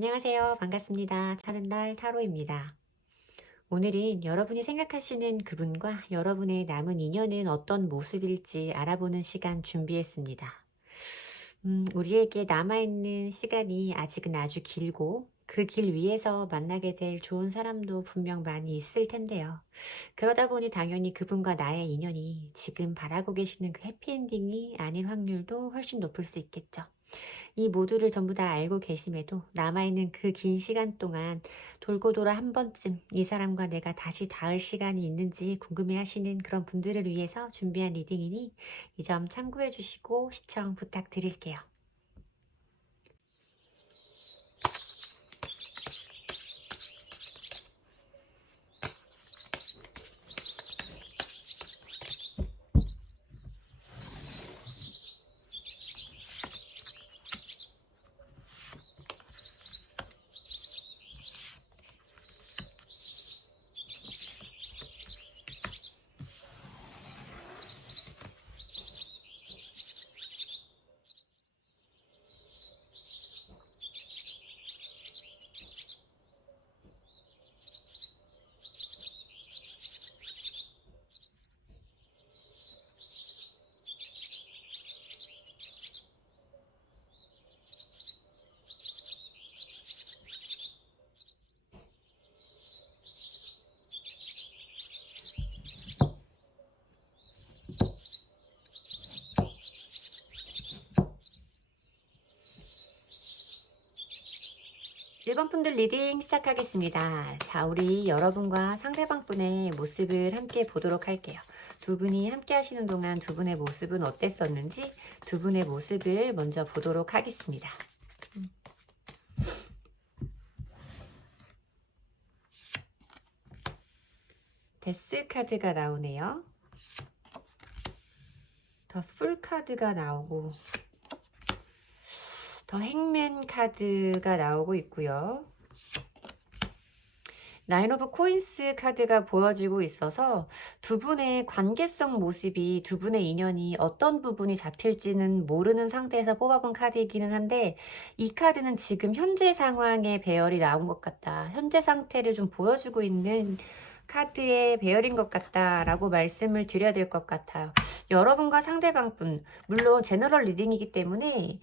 안녕하세요. 반갑습니다. 사는 날 타로입니다. 오늘은 여러분이 생각하시는 그분과 여러분의 남은 인연은 어떤 모습일지 알아보는 시간 준비했습니다. 우리에게 남아있는 시간이 아직은 아주 길고 그 길 위에서 만나게 될 좋은 사람도 분명 많이 있을 텐데요. 그러다 보니 당연히 그분과 나의 인연이 지금 바라고 계시는 그 해피엔딩이 아닌 확률도 훨씬 높을 수 있겠죠. 이 모두를 전부 다 알고 계심에도 남아있는 그 긴 시간 동안 돌고 돌아 한 번쯤 이 사람과 내가 다시 닿을 시간이 있는지 궁금해 하시는 그런 분들을 위해서 준비한 리딩이니 이 점 참고해 주시고 시청 부탁드릴게요. 1번 분들 리딩 시작하겠습니다. 자, 우리 여러분과 상대방 분의 모습을 함께 보도록 할게요. 두 분이 함께 하시는 동안 두 분의 모습은 어땠었는지 두 분의 모습을 먼저 보도록 하겠습니다. 데스 카드가 나오네요. 더 풀 카드가 나오고 더 행맨 카드가 나오고 있고요. 나인 오브 코인스 카드가 보여지고 있어서 두 분의 관계성 모습이 두 분의 인연이 어떤 부분이 잡힐지는 모르는 상태에서 뽑아본 카드이기는 한데 이 카드는 지금 현재 상황의 배열이 나온 것 같다. 현재 상태를 좀 보여주고 있는 카드의 배열인 것 같다라고 말씀을 드려야 될 것 같아요. 여러분과 상대방분, 물론 제너럴 리딩이기 때문에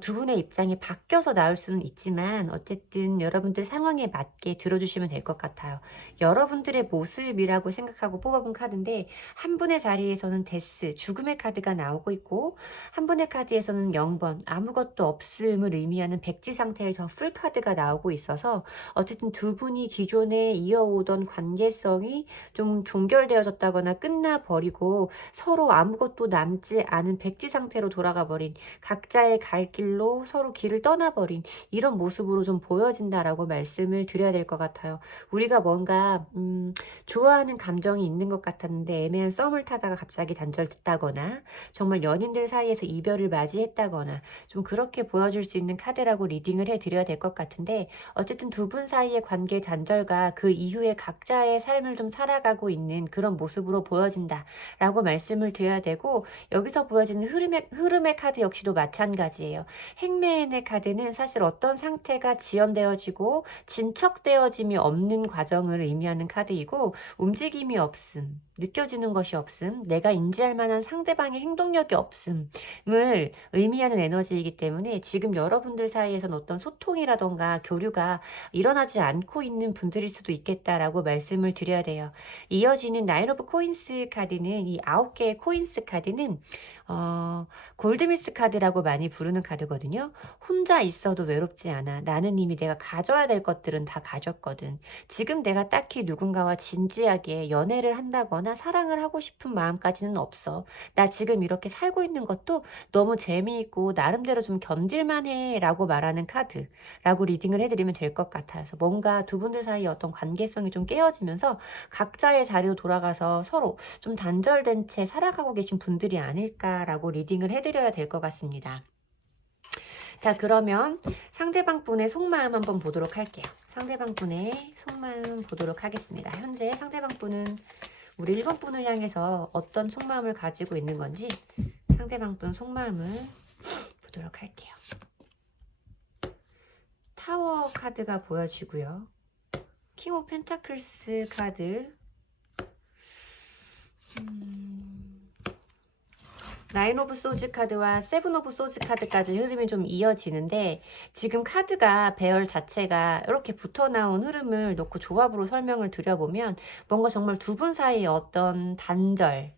두 분의 입장이 바뀌어서 나올 수는 있지만 어쨌든 여러분들 상황에 맞게 들어주시면 될 것 같아요. 여러분들의 모습이라고 생각하고 뽑아본 카드인데 한 분의 자리에서는 데스, 죽음의 카드가 나오고 있고 한 분의 카드에서는 0번, 아무것도 없음을 의미하는 백지 상태의 더 풀 카드가 나오고 있어서 어쨌든 두 분이 기존에 이어오던 관계성이 좀 종결되어졌다거나 끝나버리고 서로 아무것도 남지 않은 백지 상태로 돌아가 버린 각자의 갈 길로 서로 길을 떠나버린 이런 모습으로 좀 보여진다라고 말씀을 드려야 될 것 같아요. 우리가 뭔가 좋아하는 감정이 있는 것 같았는데 애매한 썸을 타다가 갑자기 단절됐다거나 정말 연인들 사이에서 이별을 맞이했다거나 좀 그렇게 보여줄 수 있는 카드라고 리딩을 해드려야 될 것 같은데 어쨌든 두 분 사이의 관계 단절과 그 이후에 각자의 삶을 좀 살아가고 있는 그런 모습으로 보여진다라고 말씀을 드려야 되고 여기서 보여지는 흐름의 카드 역시도 마찬가지예요. 행맨의 카드는 사실 어떤 상태가 지연되어지고 진척되어짐이 없는 과정을 의미하는 카드이고 움직임이 없음, 느껴지는 것이 없음, 내가 인지할 만한 상대방의 행동력이 없음을 의미하는 에너지이기 때문에 지금 여러분들 사이에서는 어떤 소통이라던가 교류가 일어나지 않고 있는 분들일 수도 있겠다라고 말씀을 드려야 돼요. 이어지는 나인 오브 코인스 카드는 이 9개의 코인스 카드는 골드미스 카드라고 많이 부르는 카드거든요. 혼자 있어도 외롭지 않아. 나는 이미 내가 가져야 될 것들은 다 가졌거든. 지금 내가 딱히 누군가와 진지하게 연애를 한다거나 사랑을 하고 싶은 마음까지는 없어. 나 지금 이렇게 살고 있는 것도 너무 재미있고 나름대로 좀 견딜만해 라고 말하는 카드라고 리딩을 해드리면 될 것 같아요. 그래서 뭔가 두 분들 사이에 어떤 관계성이 좀 깨어지면서 각자의 자리로 돌아가서 서로 좀 단절된 채 살아가고 계신 분들이 아닐까라고 리딩을 해드려야 될 것 같습니다. 자, 그러면 상대방 분의 속마음 한번 보도록 할게요. 상대방 분의 속마음 보도록 하겠습니다. 현재 상대방 분은 우리 1번 분을 향해서 어떤 속마음을 가지고 있는 건지 상대방 분 속마음을 보도록 할게요. 타워 타워 카드가 보여지고요. 킹 오브 펜타클스 카드, 나인 오브 소즈 카드와 세븐 오브 소즈 카드까지 흐름이 좀 이어지는데, 지금 카드가 배열 자체가 이렇게 붙어 나온 흐름을 놓고 조합으로 설명을 드려보면 뭔가 정말 두 분 사이의 어떤 단절,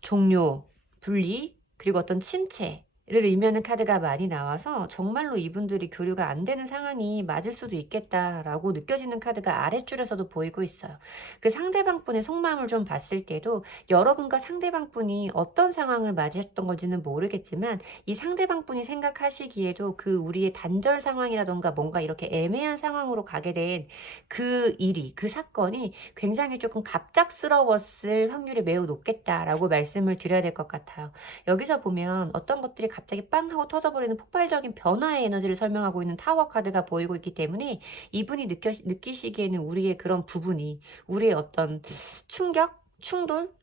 종료, 분리, 그리고 어떤 침체를 의미하는 카드가 많이 나와서 정말로 이분들이 교류가 안 되는 상황이 맞을 수도 있겠다라고 느껴지는 카드가 아랫줄에서도 보이고 있어요. 그 상대방 분의 속마음을 좀 봤을 때도 여러분과 상대방 분이 어떤 상황을 맞이했던 건지는 모르겠지만, 이 상대방 분이 생각하시기에도 그 우리의 단절 상황이라던가 뭔가 이렇게 애매한 상황으로 가게 된 그 일이, 그 사건이 굉장히 조금 갑작스러웠을 확률이 매우 높겠다라고 말씀을 드려야 될 것 같아요. 여기서 보면 어떤 것들이 갑자기 빵 하고 터져버리는 폭발적인 변화의 에너지를 설명하고 있는 타워 카드가 보이고 있기 때문에, 이분이 느끼시기에는 우리의 그런 부분이, 우리의 어떤 충격, 충돌,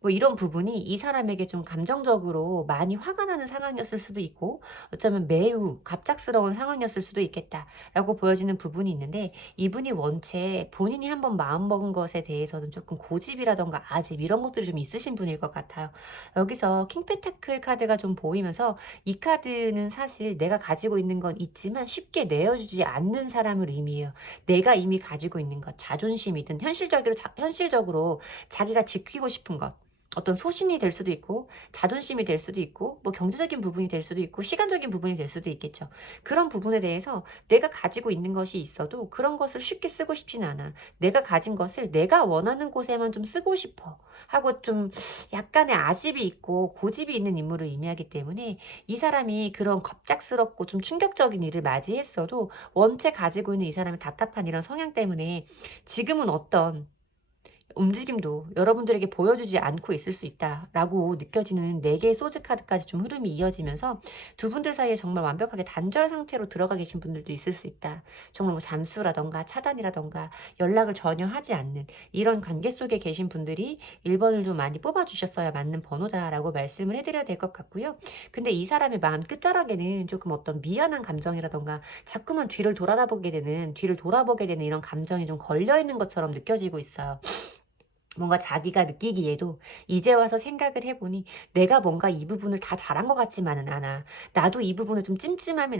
뭐 이런 부분이 이 사람에게 좀 감정적으로 많이 화가 나는 상황이었을 수도 있고, 어쩌면 매우 갑작스러운 상황이었을 수도 있겠다라고 보여지는 부분이 있는데, 이분이 원체 본인이 한번 마음먹은 것에 대해서는 조금 고집이라던가 아집 이런 것들이 좀 있으신 분일 것 같아요. 여기서 킹 펜타클 카드가 좀 보이면서, 이 카드는 사실 내가 가지고 있는 건 있지만 쉽게 내어주지 않는 사람을 의미해요. 내가 이미 가지고 있는 것, 자존심이든 현실적으로 자기가 지키고 싶은 것, 어떤 소신이 될 수도 있고, 자존심이 될 수도 있고, 뭐 경제적인 부분이 될 수도 있고, 시간적인 부분이 될 수도 있겠죠. 그런 부분에 대해서 내가 가지고 있는 것이 있어도 그런 것을 쉽게 쓰고 싶진 않아. 내가 가진 것을 내가 원하는 곳에만 좀 쓰고 싶어 하고, 좀 약간의 아집이 있고 고집이 있는 인물을 의미하기 때문에, 이 사람이 그런 갑작스럽고 좀 충격적인 일을 맞이했어도 원체 가지고 있는 이 사람의 답답한 이런 성향 때문에 지금은 어떤 움직임도 여러분들에게 보여주지 않고 있을 수 있다라고 느껴지는 4개의 소즈 카드까지 좀 흐름이 이어지면서, 두 분들 사이에 정말 완벽하게 단절 상태로 들어가 계신 분들도 있을 수 있다. 정말 뭐 잠수라던가 차단이라던가 연락을 전혀 하지 않는 이런 관계 속에 계신 분들이 1번을 좀 많이 뽑아주셨어야 맞는 번호다라고 말씀을 해드려야 될 것 같고요. 근데 이 사람의 마음 끝자락에는 조금 어떤 미안한 감정이라던가 자꾸만 뒤를 돌아보게 되는 이런 감정이 좀 걸려있는 것처럼 느껴지고 있어요. 뭔가 자기가 느끼기에도 이제 와서 생각을 해보니 내가 뭔가 이 부분을 다 잘한 것 같지만은 않아. 나도 이 부분에 좀 찜찜함이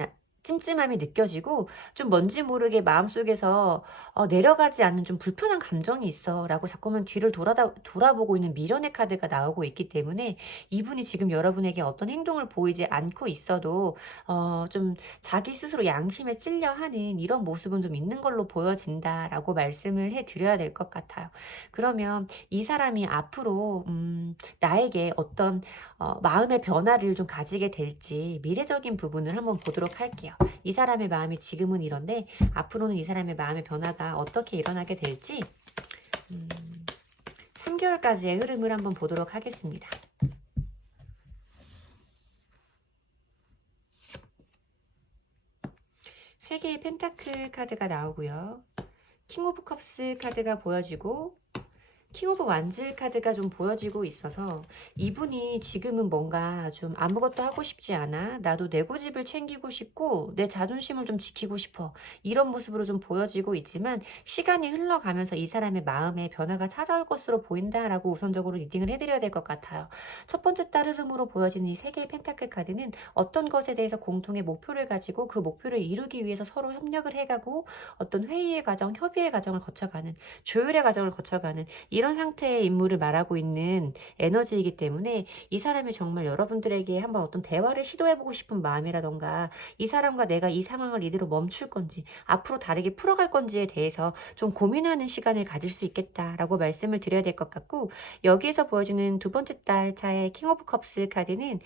느껴지고, 좀 뭔지 모르게 마음속에서 내려가지 않는 좀 불편한 감정이 있어 라고 자꾸만 뒤를 돌아보고 있는 미련의 카드가 나오고 있기 때문에, 이분이 지금 여러분에게 어떤 행동을 보이지 않고 있어도 좀 자기 스스로 양심에 찔려 하는 이런 모습은 좀 있는 걸로 보여진다라고 말씀을 해드려야 될 것 같아요. 그러면 이 사람이 앞으로 나에게 어떤 마음의 변화를 좀 가지게 될지 미래적인 부분을 한번 보도록 할게요. 이 사람의 마음이 지금은 이런데 앞으로는 이 사람의 마음의 변화가 어떻게 일어나게 될지 3개월까지의 흐름을 한번 보도록 하겠습니다. 세 개의 펜타클 카드가 나오고요. 킹 오브 컵스 카드가 보여지고, 킹 오브 완즈 카드가 좀 보여지고 있어서, 이분이 지금은 뭔가 좀 아무것도 하고 싶지 않아. 나도 내 고집을 챙기고 싶고 내 자존심을 좀 지키고 싶어. 이런 모습으로 좀 보여지고 있지만, 시간이 흘러가면서 이 사람의 마음에 변화가 찾아올 것으로 보인다라고 우선적으로 리딩을 해드려야 될 것 같아요. 첫 번째 따르름으로 보여지는 이 세 개의 펜타클 카드는 어떤 것에 대해서 공통의 목표를 가지고 그 목표를 이루기 위해서 서로 협력을 해가고, 어떤 회의의 과정, 협의의 과정을 거쳐가는, 조율의 과정을 거쳐가는 이런 상태의 인물을 말하고 있는 에너지이기 때문에, 이 사람이 정말 여러분들에게 한번 어떤 대화를 시도해보고 싶은 마음이라던가, 이 사람과 내가 이 상황을 이대로 멈출 건지 앞으로 다르게 풀어갈 건지에 대해서 좀 고민하는 시간을 가질 수 있겠다라고 말씀을 드려야 될 것 같고, 여기에서 보여주는 두 번째 달차의 킹 오브 컵스 카드는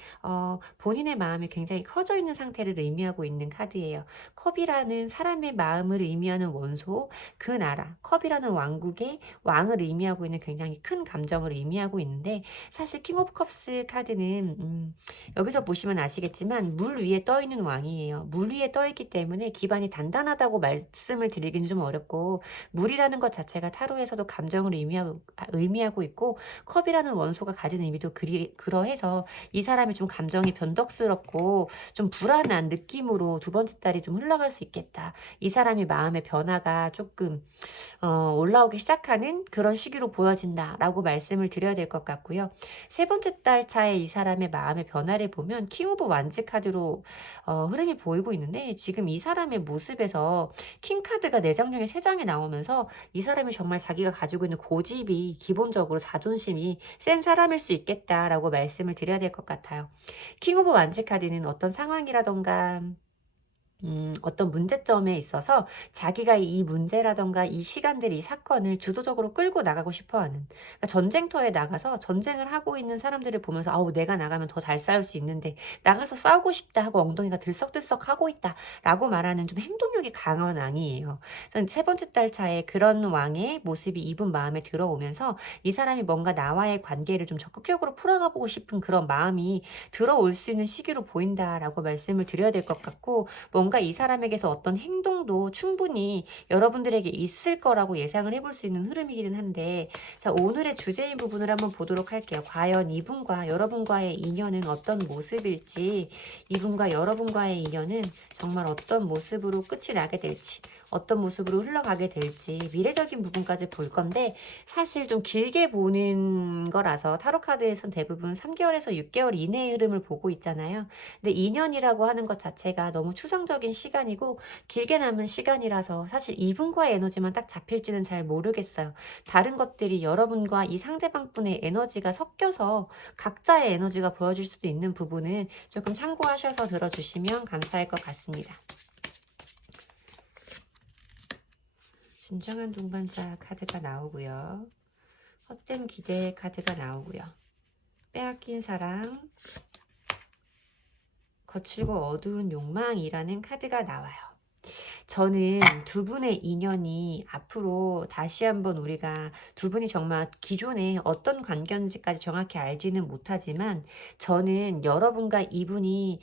본인의 마음이 굉장히 커져 있는 상태를 의미하고 있는 카드예요. 컵이라는 사람의 마음을 의미하는 원소, 그 나라, 컵이라는 왕국의 왕을 의미하고 있는 있는 굉장히 큰 감정을 의미하고 있는데, 사실 킹 오브 컵스 카드는 여기서 보시면 아시겠지만 물 위에 떠 있는 왕이에요. 물 위에 떠 있기 때문에 기반이 단단하다고 말씀을 드리기는 좀 어렵고, 물이라는 것 자체가 타로에서도 감정을 의미하고 있고, 컵이라는 원소가 가진 의미도 그러해서 이 사람이 좀 감정이 변덕스럽고 좀 불안한 느낌으로 두 번째 달이 좀 흘러갈 수 있겠다. 이 사람이 마음의 변화가 조금 올라오기 시작하는 그런 시기로 보여진다라고 말씀을 드려야 될 것 같고요. 세 번째 달 차에 이 사람의 마음의 변화를 보면 킹 오브 완즈 카드로 흐름이 보이고 있는데, 지금 이 사람의 모습에서 킹 카드가 4장 중에 3장이 나오면서 이 사람이 정말 자기가 가지고 있는 고집이, 기본적으로 자존심이 센 사람일 수 있겠다라고 말씀을 드려야 될 것 같아요. 킹 오브 완즈 카드는 어떤 상황이라던가 어떤 문제점에 있어서 자기가 이 문제라던가 이 시간들, 이 사건을 주도적으로 끌고 나가고 싶어하는, 그러니까 전쟁터에 나가서 전쟁을 하고 있는 사람들을 보면서 아우, 내가 나가면 더 잘 싸울 수 있는데 나가서 싸우고 싶다 하고 엉덩이가 들썩들썩 하고 있다 라고 말하는 좀 행동력이 강한 왕이에요. 세 번째 달 차에 그런 왕의 모습이 이분 마음에 들어오면서 이 사람이 뭔가 나와의 관계를 좀 적극적으로 풀어가보고 싶은 그런 마음이 들어올 수 있는 시기로 보인다라고 말씀을 드려야 될 것 같고, 뭔가 이 사람에게서 어떤 행동도 충분히 여러분들에게 있을 거라고 예상을 해볼 수 있는 흐름이기는 한데, 자, 오늘의 주제인 부분을 한번 보도록 할게요. 과연 이분과 여러분과의 인연은 어떤 모습일지, 이분과 여러분과의 인연은 정말 어떤 모습으로 끝이 나게 될지, 어떤 모습으로 흘러가게 될지 미래적인 부분까지 볼 건데, 사실 좀 길게 보는 거라서 타로카드에선 대부분 3개월에서 6개월 이내의 흐름을 보고 있잖아요. 근데 2년이라고 하는 것 자체가 너무 추상적인 시간이고 길게 남은 시간이라서 사실 이분과의 에너지만 딱 잡힐지는 잘 모르겠어요. 다른 것들이 여러분과 이 상대방분의 에너지가 섞여서 각자의 에너지가 보여질 수도 있는 부분은 조금 참고하셔서 들어주시면 감사할 것 같습니다. 진정한 동반자 카드가 나오고요. 헛된 기대 카드가 나오고요. 빼앗긴 사랑, 거칠고 어두운 욕망이라는 카드가 나와요. 저는 두 분의 인연이 앞으로 다시 한번 우리가 두 분이 정말 기존에 어떤 관계인지까지 정확히 알지는 못하지만, 저는 여러분과 이분이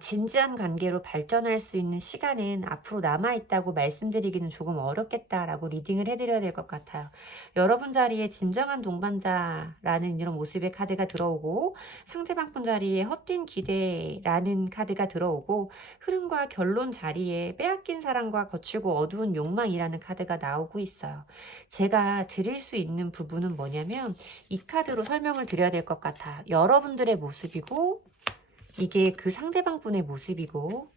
진지한 관계로 발전할 수 있는 시간은 앞으로 남아있다고 말씀드리기는 조금 어렵겠다라고 리딩을 해드려야 될 것 같아요. 여러분 자리에 진정한 동반자라는 이런 모습의 카드가 들어오고, 상대방 분 자리에 헛된 기대라는 카드가 들어오고, 흐름과 결론 자리에 빼앗긴 사랑과 거칠고 어두운 욕망이라는 카드가 나오고 있어요. 제가 드릴 수 있는 부분은 뭐냐면, 이 카드로 설명을 드려야 될 것 같아요. 여러분들의 모습이고, 이게 그 상대방 분의 모습이고,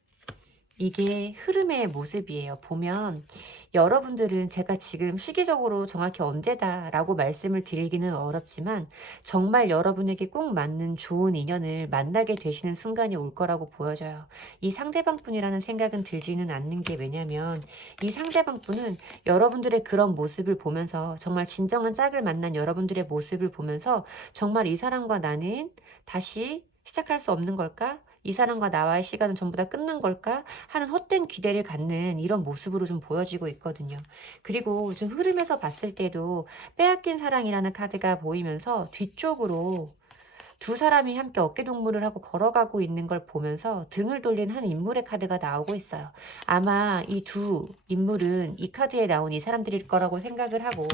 이게 흐름의 모습이에요. 보면 여러분들은 제가 지금 시기적으로 정확히 언제다라고 말씀을 드리기는 어렵지만, 정말 여러분에게 꼭 맞는 좋은 인연을 만나게 되시는 순간이 올 거라고 보여져요. 이 상대방 분이라는 생각은 들지는 않는 게, 왜냐면 이 상대방 분은 여러분들의 그런 모습을 보면서, 정말 진정한 짝을 만난 여러분들의 모습을 보면서 정말 이 사람과 나는 다시 시작할 수 없는 걸까? 이 사람과 나와의 시간은 전부 다 끝난 걸까? 하는 헛된 기대를 갖는 이런 모습으로 좀 보여지고 있거든요. 그리고 좀 흐름에서 봤을 때도 빼앗긴 사랑이라는 카드가 보이면서 뒤쪽으로 두 사람이 함께 어깨동무를 하고 걸어가고 있는 걸 보면서 등을 돌린 한 인물의 카드가 나오고 있어요. 아마 이 두 인물은 이 카드에 나온 이 사람들일 거라고 생각을 하고,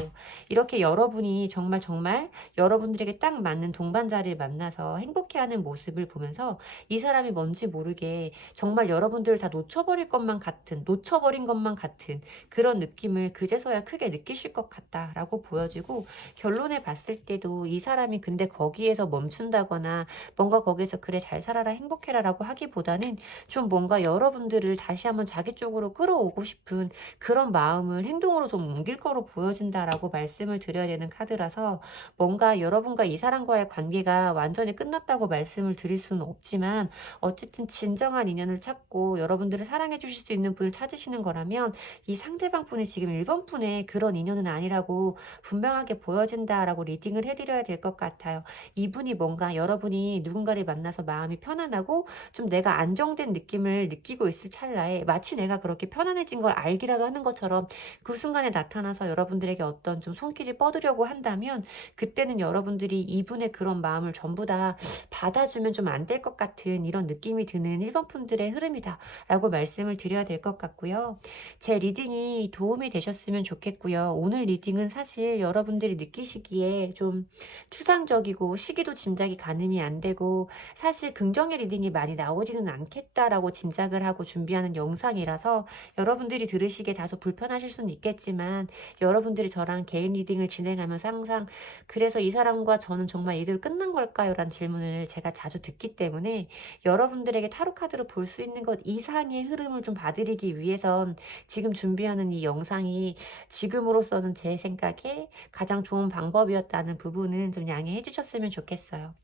이렇게 여러분이 정말 여러분들에게 딱 맞는 동반자를 만나서 행복해하는 모습을 보면서 이 사람이 뭔지 모르게 정말 여러분들을 다 놓쳐버린 것만 같은 그런 느낌을 그제서야 크게 느끼실 것 같다라고 보여지고, 결론에 봤을 때도 이 사람이 근데 거기에서 멈춘다거나 뭔가 거기서 그래 잘 살아라 행복해라 라고 하기보다는 좀 뭔가 여러분들을 다시 한번 자기 쪽으로 끌어오고 싶은 그런 마음을 행동으로 좀 옮길 거로 보여진다라고 말씀을 드려야 되는 카드라서, 뭔가 여러분과 이 사람과의 관계가 완전히 끝났다고 말씀을 드릴 수는 없지만, 어쨌든 진정한 인연을 찾고 여러분들을 사랑해 주실 수 있는 분을 찾으시는 거라면, 이 상대방 분이 지금 1번 분의 그런 인연은 아니라고 분명하게 보여진다라고 리딩을 해드려야 될 것 같아요. 이분이 뭔가 순간 여러분이 누군가를 만나서 마음이 편안하고 좀 내가 안정된 느낌을 느끼고 있을 찰나에 마치 내가 그렇게 편안해진 걸 알기라도 하는 것처럼 그 순간에 나타나서 여러분들에게 어떤 좀 손길을 뻗으려고 한다면 그때는 여러분들이 이분의 그런 마음을 전부 다 받아주면 좀 안 될 것 같은 이런 느낌이 드는 1번 분들의 흐름이다 라고 말씀을 드려야 될 것 같고요. 제 리딩이 도움이 되셨으면 좋겠고요. 오늘 리딩은 사실 여러분들이 느끼시기에 좀 추상적이고 시기도 짐작이 가늠이 안 되고 사실 긍정의 리딩이 많이 나오지는 않겠다라고 짐작을 하고 준비하는 영상이라서 여러분들이 들으시기에 다소 불편하실 수는 있겠지만 여러분들이 저랑 개인 리딩을 진행하면서 항상 그래서 이 사람과 저는 정말 이대로 끝난 걸까요? 라는 질문을 제가 자주 듣기 때문에 여러분들에게 타로 카드로 볼 수 있는 것 이상의 흐름을 좀 봐드리기 위해선 지금 준비하는 이 영상이 지금으로서는 제 생각에 가장 좋은 방법이었다는 부분은 좀 양해해 주셨으면 좋겠어요.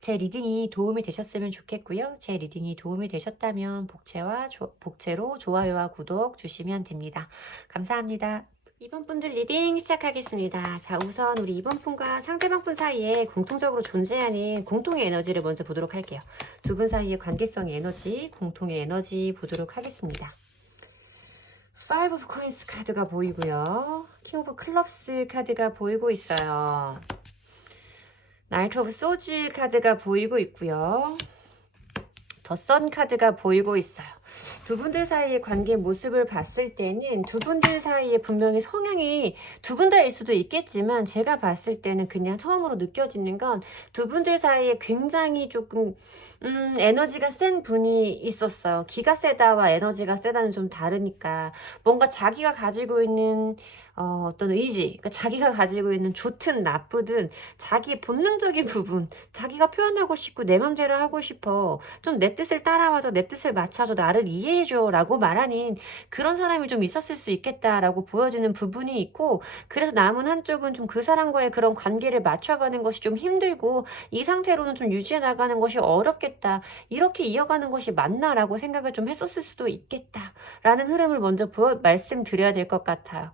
제 리딩이 도움이 되셨으면 좋겠고요. 제 리딩이 도움이 되셨다면 복채로 좋아요와 구독 주시면 됩니다. 감사합니다. 2번 분들 리딩 시작하겠습니다. 자, 우선 우리 2번 분과 상대방 분 사이에 공통적으로 존재하는 공통의 에너지를 먼저 보도록 할게요. 두 분 사이의 관계성의 에너지, 공통의 에너지 보도록 하겠습니다. Five of Coins 카드가 보이고요. King of Clubs 카드가 보이고 있어요. Knight of Swords 카드가 보이고 있고요. 더 선 카드가 보이고 있어요. 두 분들 사이의 관계 모습을 봤을 때는 두 분들 사이에 분명히 성향이 두 분 다일 수도 있겠지만 제가 봤을 때는 그냥 처음으로 느껴지는 건 두 분들 사이에 굉장히 조금 에너지가 센 분이 있었어요. 기가 세다와 에너지가 세다는 좀 다르니까 뭔가 자기가 가지고 있는 어떤 의지, 그러니까 자기가 가지고 있는 좋든 나쁘든 자기의 본능적인 부분, 자기가 표현하고 싶고 내 맘대로 하고 싶어, 좀 내 뜻을 따라와줘, 내 뜻을 맞춰줘, 나를 이해해줘 라고 말하는 그런 사람이 좀 있었을 수 있겠다라고 보여지는 부분이 있고, 그래서 남은 한쪽은 좀 그 사람과의 그런 관계를 맞춰가는 것이 좀 힘들고 이 상태로는 좀 유지해 나가는 것이 어렵겠다, 이렇게 이어가는 것이 맞나라고 생각을 좀 했었을 수도 있겠다라는 흐름을 먼저 말씀드려야 될 것 같아요.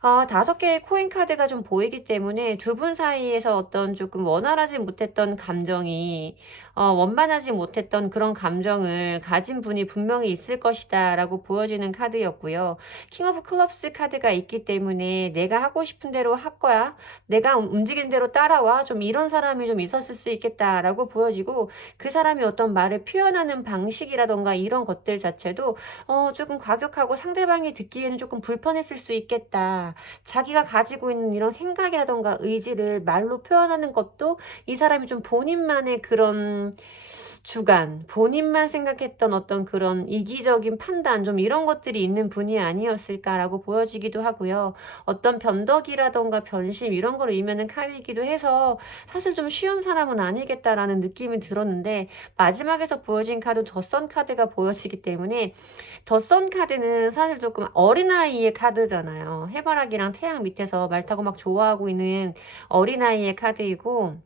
5개의 코인 카드가 좀 보이기 때문에 두 분 사이에서 어떤 조금 원활하지 못했던 감정이 원만하지 못했던 그런 감정을 가진 분이 분명히 있을 것이다 라고 보여지는 카드였고요. 킹 오브 클럽스 카드가 있기 때문에 내가 하고 싶은 대로 할 거야, 내가 움직이는 대로 따라와, 좀 이런 사람이 좀 있었을 수 있겠다 라고 보여지고, 그 사람이 어떤 말을 표현하는 방식이라던가 이런 것들 자체도 조금 과격하고 상대방이 듣기에는 조금 불편했을 수 있겠다. 자기가 가지고 있는 이런 생각이라던가 의지를 말로 표현하는 것도 이 사람이 좀 본인만의 그런 주관, 본인만 생각했던 어떤 그런 이기적인 판단, 좀 이런 것들이 있는 분이 아니었을까라고 보여지기도 하고요. 어떤 변덕이라던가 변심 이런 걸 의미하는 카드이기도 해서 사실 좀 쉬운 사람은 아니겠다라는 느낌이 들었는데, 마지막에서 보여진 카드 더 선 카드가 보여지기 때문에, 더 선 카드는 사실 조금 어린아이의 카드잖아요. 해바라기랑 태양 밑에서 말 타고 막 좋아하고 있는 어린아이의 카드이고,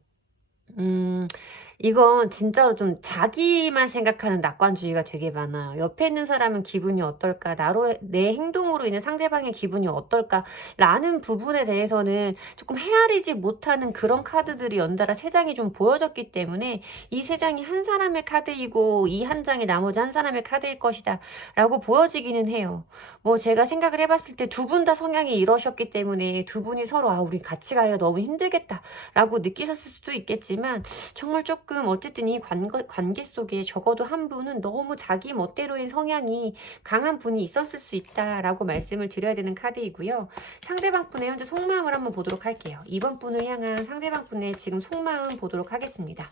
이건 진짜로 좀 자기만 생각하는 낙관주의가 되게 많아요. 옆에 있는 사람은 기분이 어떨까, 내 행동으로 인해 상대방의 기분이 어떨까 라는 부분에 대해서는 조금 헤아리지 못하는 그런 카드들이 연달아 3장이 좀 보여졌기 때문에 이 3장이 한 사람의 카드이고 이 한 장이 나머지 한 사람의 카드일 것이다 라고 보여지기는 해요. 뭐 제가 생각을 해봤을 때 두 분 다 성향이 이러셨기 때문에 두 분이 서로 우리 같이 가기가 너무 힘들겠다 라고 느끼셨을 수도 있겠지만, 정말 조금 어쨌든 이 관계 속에 적어도 한 분은 너무 자기 멋대로인 성향이 강한 분이 있었을 수 있다라고 말씀을 드려야 되는 카드이고요. 상대방 분의 현재 속마음을 한번 보도록 할게요. 이번 분을 향한 상대방 분의 지금 속마음 보도록 하겠습니다.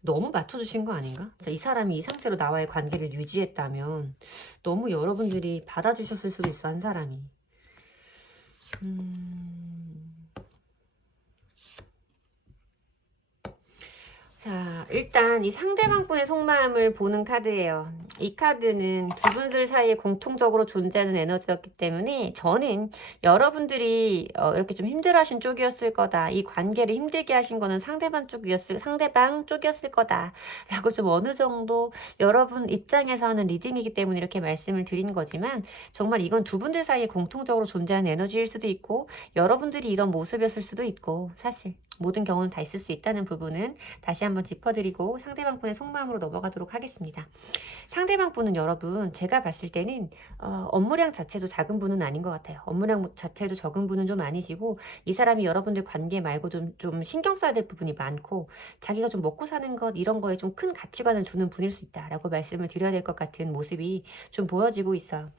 너무 맞춰주신 거 아닌가? 이 사람이 이 상태로 나와의 관계를 유지했다면 너무 여러분들이 받아주셨을 수도 있어, 한 사람이. 자, 일단 이 상대방 분의 속마음을 보는 카드예요. 이 카드는 두 분들 사이에 공통적으로 존재하는 에너지였기 때문에 저는 여러분들이 이렇게 좀 힘들어하신 쪽이었을 거다. 이 관계를 힘들게 하신 거는 상대방 쪽이었을 거다라고 좀 어느 정도 여러분 입장에서 하는 리딩이기 때문에 이렇게 말씀을 드린 거지만 정말 이건 두 분들 사이에 공통적으로 존재하는 에너지일 수도 있고 여러분들이 이런 모습이었을 수도 있고 사실 모든 경우는 다 있을 수 있다는 부분은 다시 한번 짚어드리고 상대방 분의 속마음으로 넘어가도록 하겠습니다. 상대방 분은 여러분 제가 봤을 때는 업무량 자체도 작은 분은 아닌 것 같아요. 업무량 자체도 적은 분은 좀 아니시고 이 사람이 여러분들 관계 말고 좀 신경 써야 될 부분이 많고 자기가 좀 먹고 사는 것 이런 거에 좀 큰 가치관을 두는 분일 수 있다라고 말씀을 드려야 될 것 같은 모습이 좀 보여지고 있어요.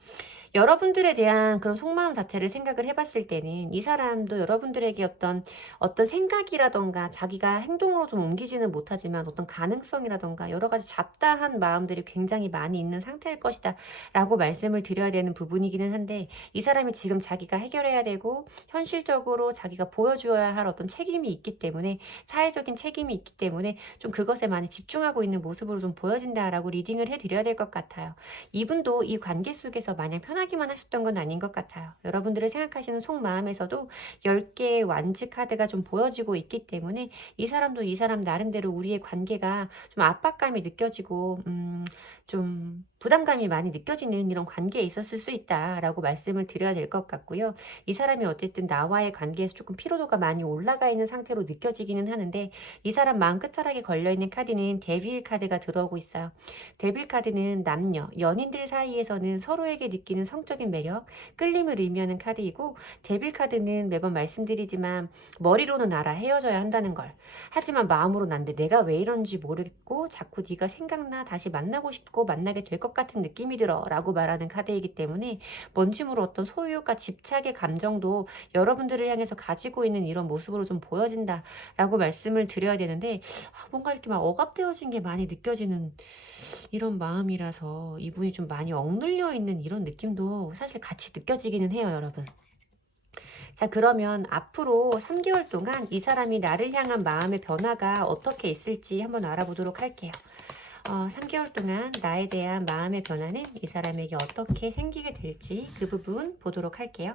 여러분들에 대한 그런 속마음 자체를 생각을 해봤을 때는 이 사람도 여러분들에게 어떤 생각이라던가 자기가 행동으로 좀 옮기지는 못하지만 어떤 가능성이라던가 여러 가지 잡다한 마음들이 굉장히 많이 있는 상태일 것이다 라고 말씀을 드려야 되는 부분이기는 한데 이 사람이 지금 자기가 해결해야 되고 현실적으로 자기가 보여주어야 할 어떤 책임이 있기 때문에 사회적인 책임이 있기 때문에 좀 그것에 많이 집중하고 있는 모습으로 좀 보여진다라고 리딩을 해드려야 될 것 같아요. 이분도 이 관계 속에서 마냥 편하기만 하셨던 건 아닌 것 같아요. 여러분들을 생각하시는 속마음에서도 10개의 완즈 카드가 좀 보여지고 있기 때문에 이 사람도 이 사람 나름대로 우리의 관계가 좀 압박감이 느껴지고 좀 부담감이 많이 느껴지는 이런 관계에 있었을 수 있다라고 말씀을 드려야 될 것 같고요. 이 사람이 어쨌든 나와의 관계에서 조금 피로도가 많이 올라가 있는 상태로 느껴지기는 하는데 이 사람 마음 끝자락에 걸려있는 카드는 데빌 카드가 들어오고 있어요. 데빌 카드는 남녀, 연인들 사이에서는 서로에게 느끼는 성적인 매력, 끌림을 의미하는 카드이고 데빌 카드는 매번 말씀드리지만 머리로는 알아 헤어져야 한다는 걸. 하지만 마음으로는 안 돼. 내가 왜 이런지 모르겠고 자꾸 네가 생각나 다시 만나고 싶고 만나게 될 것 같은 느낌이 들어 라고 말하는 카드이기 때문에 먼지무로 어떤 소유욕과 집착의 감정도 여러분들을 향해서 가지고 있는 이런 모습으로 좀 보여진다 라고 말씀을 드려야 되는데 뭔가 이렇게 막 억압되어진 게 많이 느껴지는 이런 마음이라서 이분이 좀 많이 억눌려 있는 이런 느낌도 사실 같이 느껴지기는 해요, 여러분. 자, 그러면 앞으로 3개월 동안 이 사람이 나를 향한 마음의 변화가 어떻게 있을지 한번 알아보도록 할게요. 3개월 동안 나에 대한 마음의 변화는 이 사람에게 어떻게 생기게 될지 그 부분 보도록 할게요.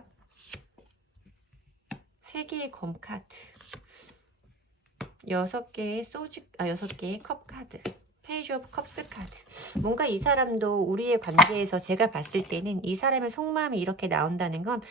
3개의 검 카드, 6개의 컵 카드, 페이지 오브 컵스 카드. 뭔가 이 사람도 우리의 관계에서 제가 봤을 때는 이 사람의 속마음이 이렇게 나온다는 건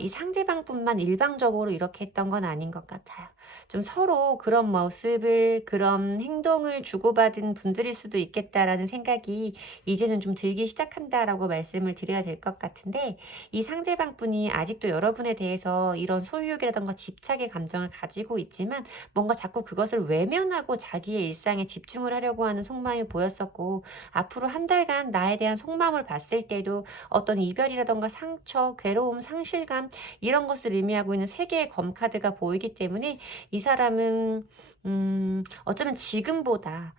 이 상대방뿐만 일방적으로 이렇게 했던 건 아닌 것 같아요. 좀 서로 그런 모습을 그런 행동을 주고받은 분들일 수도 있겠다라는 생각이 이제는 좀 들기 시작한다라고 말씀을 드려야 될 것 같은데 이 상대방분이 아직도 여러분에 대해서 이런 소유욕이라던가 집착의 감정을 가지고 있지만 뭔가 자꾸 그것을 외면하고 자기의 일상에 집중을 하려고 하는 속마음이 보였었고 앞으로 한 달간 나에 대한 속마음을 봤을 때도 어떤 이별이라던가 상처, 괴로움, 상실감 이런 것을 의미하고 있는 3개의 검 카드가 보이기 때문에 이 사람은 어쩌면 지금보다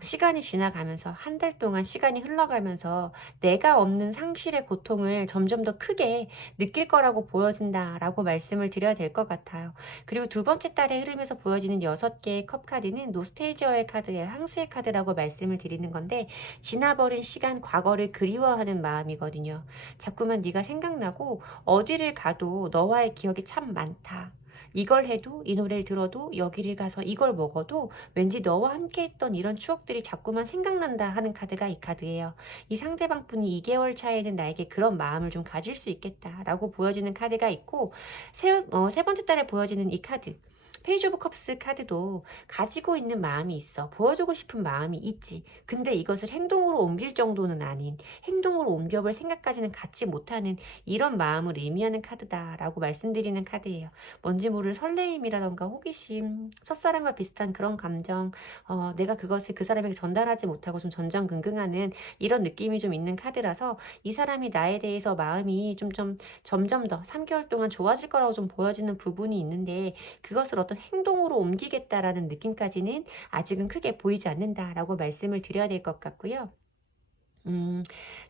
시간이 지나가면서 한 달 동안 시간이 흘러가면서 내가 없는 상실의 고통을 점점 더 크게 느낄 거라고 보여진다라고 말씀을 드려야 될 것 같아요. 그리고 두 번째 달의 흐름에서 보여지는 6개의 컵 카드는 노스텔지어의 카드예요. 향수의 카드라고 말씀을 드리는 건데 지나버린 시간, 과거를 그리워하는 마음이거든요. 자꾸만 네가 생각나고 어디를 가도 너와의 기억이 참 많다. 이걸 해도 이 노래를 들어도 여기를 가서 이걸 먹어도 왠지 너와 함께 했던 이런 추억들이 자꾸만 생각난다 하는 카드가 이 카드예요. 이 상대방 분이 2개월 차에는 나에게 그런 마음을 좀 가질 수 있겠다라고 보여지는 카드가 있고 세 번째 달에 보여지는 이 카드 페이지 오브 컵스 카드도 가지고 있는 마음이 있어. 보여주고 싶은 마음이 있지. 근데 이것을 행동으로 옮길 정도는 아닌 행동으로 옮겨볼 생각까지는 갖지 못하는 이런 마음을 의미하는 카드다라고 말씀드리는 카드예요. 뭔지 모를 설레임이라던가 호기심, 첫사랑과 비슷한 그런 감정 내가 그것을 그 사람에게 전달하지 못하고 좀 전전긍긍하는 이런 느낌이 좀 있는 카드라서 이 사람이 나에 대해서 마음이 좀 점점 더 3개월 동안 좋아질 거라고 좀 보여지는 부분이 있는데 그것을 어떤 행동으로 옮기겠다라는 느낌까지는 아직은 크게 보이지 않는다라고 말씀을 드려야 될 것 같고요.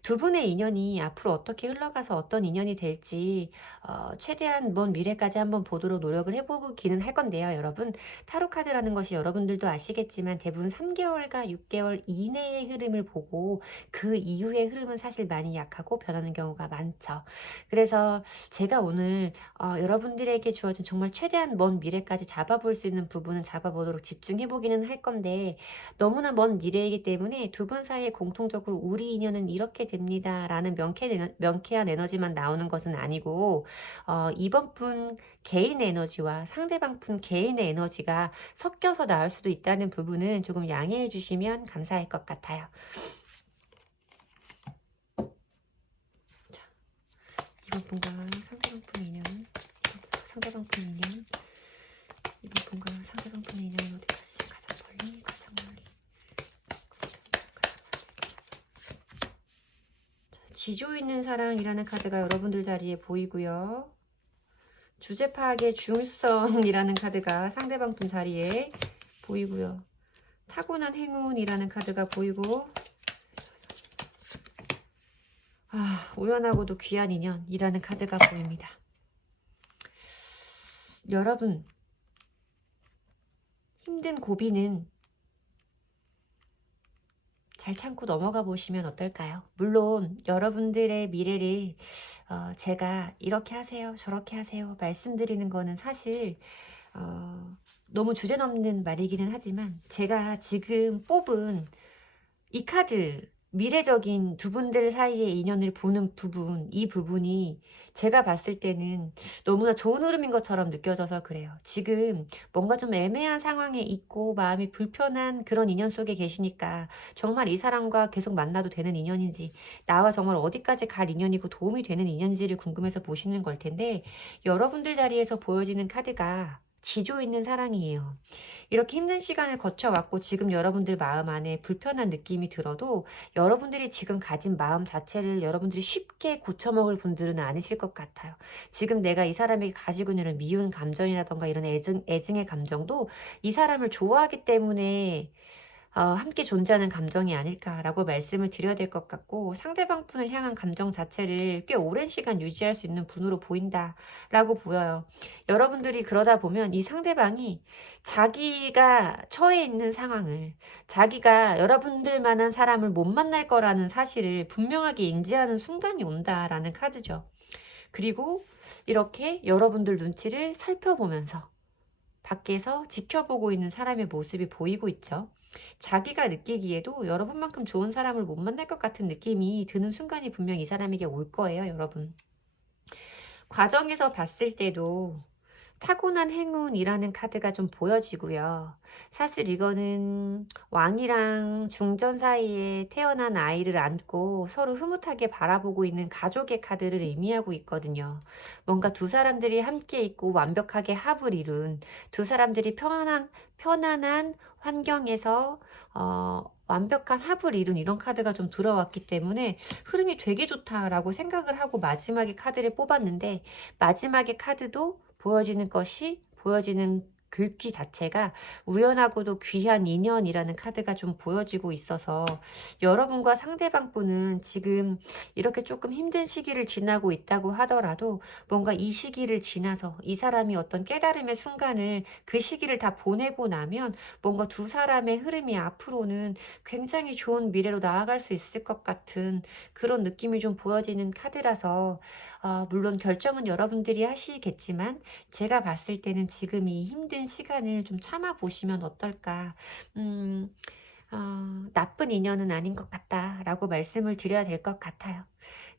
두 분의 인연이 앞으로 어떻게 흘러가서 어떤 인연이 될지 최대한 먼 미래까지 한번 보도록 노력을 해보기는 할 건데요. 여러분, 타로 카드라는 것이 여러분들도 아시겠지만 대부분 3개월과 6개월 이내의 흐름을 보고 그 이후의 흐름은 사실 많이 약하고 변하는 경우가 많죠. 그래서 제가 오늘 여러분들에게 주어진 정말 최대한 먼 미래까지 잡아볼 수 있는 부분은 잡아보도록 집중해보기는 할 건데, 너무나 먼 미래이기 때문에 두 분 사이에 공통적으로 우리 인연은 이렇게 됩니다 라는 명쾌한 에너지만 나오는 것은 아니고, 이번 분 개인의 에너지와 상대방 분 개인의 에너지가 섞여서 나올 수도 있다는 부분은 조금 양해해 주시면 감사할 것 같아요. 자, 이번 분과 상대방 분 인연, 상대방 분 인연, 이번 분과 상대방 분 인연은 어디까지? 가장 멀리, 가장 멀리. 자, 지조 있는 사랑이라는 카드가 여러분들 자리에 보이고요. 주제 파악의 중요성이라는 카드가 상대방 분 자리에 보이고요. 타고난 행운이라는 카드가 보이고, 우연하고도 귀한 인연이라는 카드가 보입니다. 여러분, 힘든 고비는 잘 참고 넘어가 보시면 어떨까요? 물론 여러분들의 미래를 제가 이렇게 하세요, 저렇게 하세요 말씀드리는 거는 사실 너무 주제넘는 말이기는 하지만, 제가 지금 뽑은 이 카드, 미래적인 두 분들 사이의 인연을 보는 부분, 이 부분이 제가 봤을 때는 너무나 좋은 흐름인 것처럼 느껴져서 그래요. 지금 뭔가 좀 애매한 상황에 있고 마음이 불편한 그런 인연 속에 계시니까 정말 이 사람과 계속 만나도 되는 인연인지, 나와 정말 어디까지 갈 인연이고 도움이 되는 인연인지를 궁금해서 보시는 걸 텐데, 여러분들 자리에서 보여지는 카드가 지조 있는 사랑이에요. 이렇게 힘든 시간을 거쳐왔고 지금 여러분들 마음 안에 불편한 느낌이 들어도 여러분들이 지금 가진 마음 자체를 여러분들이 쉽게 고쳐먹을 분들은 아니실 것 같아요. 지금 내가 이 사람에게 가지고 있는 미운 감정이라던가 이런 애증의 감정도 이 사람을 좋아하기 때문에 함께 존재하는 감정이 아닐까라고 말씀을 드려야 될 것 같고, 상대방 분을 향한 감정 자체를 꽤 오랜 시간 유지할 수 있는 분으로 보인다라고 보여요. 여러분들이 그러다 보면 이 상대방이 자기가 처해 있는 상황을, 자기가 여러분들만한 사람을 못 만날 거라는 사실을 분명하게 인지하는 순간이 온다라는 카드죠. 그리고 이렇게 여러분들 눈치를 살펴보면서 밖에서 지켜보고 있는 사람의 모습이 보이고 있죠. 자기가 느끼기에도 여러분만큼 좋은 사람을 못 만날 것 같은 느낌이 드는 순간이 분명 이 사람에게 올 거예요, 여러분. 과정에서 봤을 때도 타고난 행운이라는 카드가 좀 보여지고요. 사실 이거는 왕이랑 중전 사이에 태어난 아이를 안고 서로 흐뭇하게 바라보고 있는 가족의 카드를 의미하고 있거든요. 뭔가 두 사람들이 함께 있고 완벽하게 합을 이룬, 두 사람들이 편안한 환경에서 완벽한 합을 이룬 이런 카드가 좀 들어왔기 때문에 흐름이 되게 좋다라고 생각을 하고 마지막에 카드를 뽑았는데, 마지막에 카드도 보여지는 글귀 자체가 우연하고도 귀한 인연이라는 카드가 좀 보여지고 있어서, 여러분과 상대방 분은 지금 이렇게 조금 힘든 시기를 지나고 있다고 하더라도 뭔가 이 시기를 지나서 이 사람이 어떤 깨달음의 순간을, 그 시기를 다 보내고 나면 뭔가 두 사람의 흐름이 앞으로는 굉장히 좋은 미래로 나아갈 수 있을 것 같은 그런 느낌이 좀 보여지는 카드라서, 물론 결정은 여러분들이 하시겠지만 제가 봤을 때는 지금 이 힘든 시간을 좀 참아보시면 어떨까. 나쁜 인연은 아닌 것 같다라고 말씀을 드려야 될 것 같아요.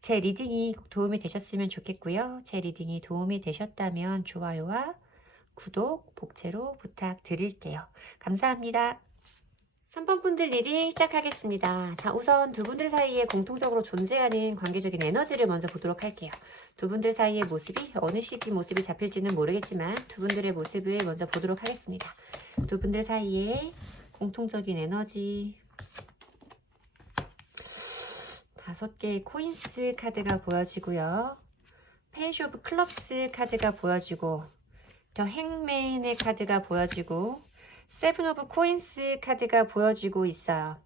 제 리딩이 도움이 되셨으면 좋겠고요. 제 리딩이 도움이 되셨다면 좋아요와 구독, 복채로 부탁드릴게요. 감사합니다. 3번 분들 리딩 시작하겠습니다. 자, 우선 두 분들 사이에 공통적으로 존재하는 관계적인 에너지를 먼저 보도록 할게요. 두 분들 사이의 모습이 어느 시기 모습이 잡힐지는 모르겠지만 두 분들의 모습을 먼저 보도록 하겠습니다. 두 분들 사이에 공통적인 에너지, 5개의 코인스 카드가 보여지고요. 페이지 오브 클럽스 카드가 보여지고, 더 행맨의 카드가 보여지고, 세븐 오브 코인스 카드가 보여지고 있어요.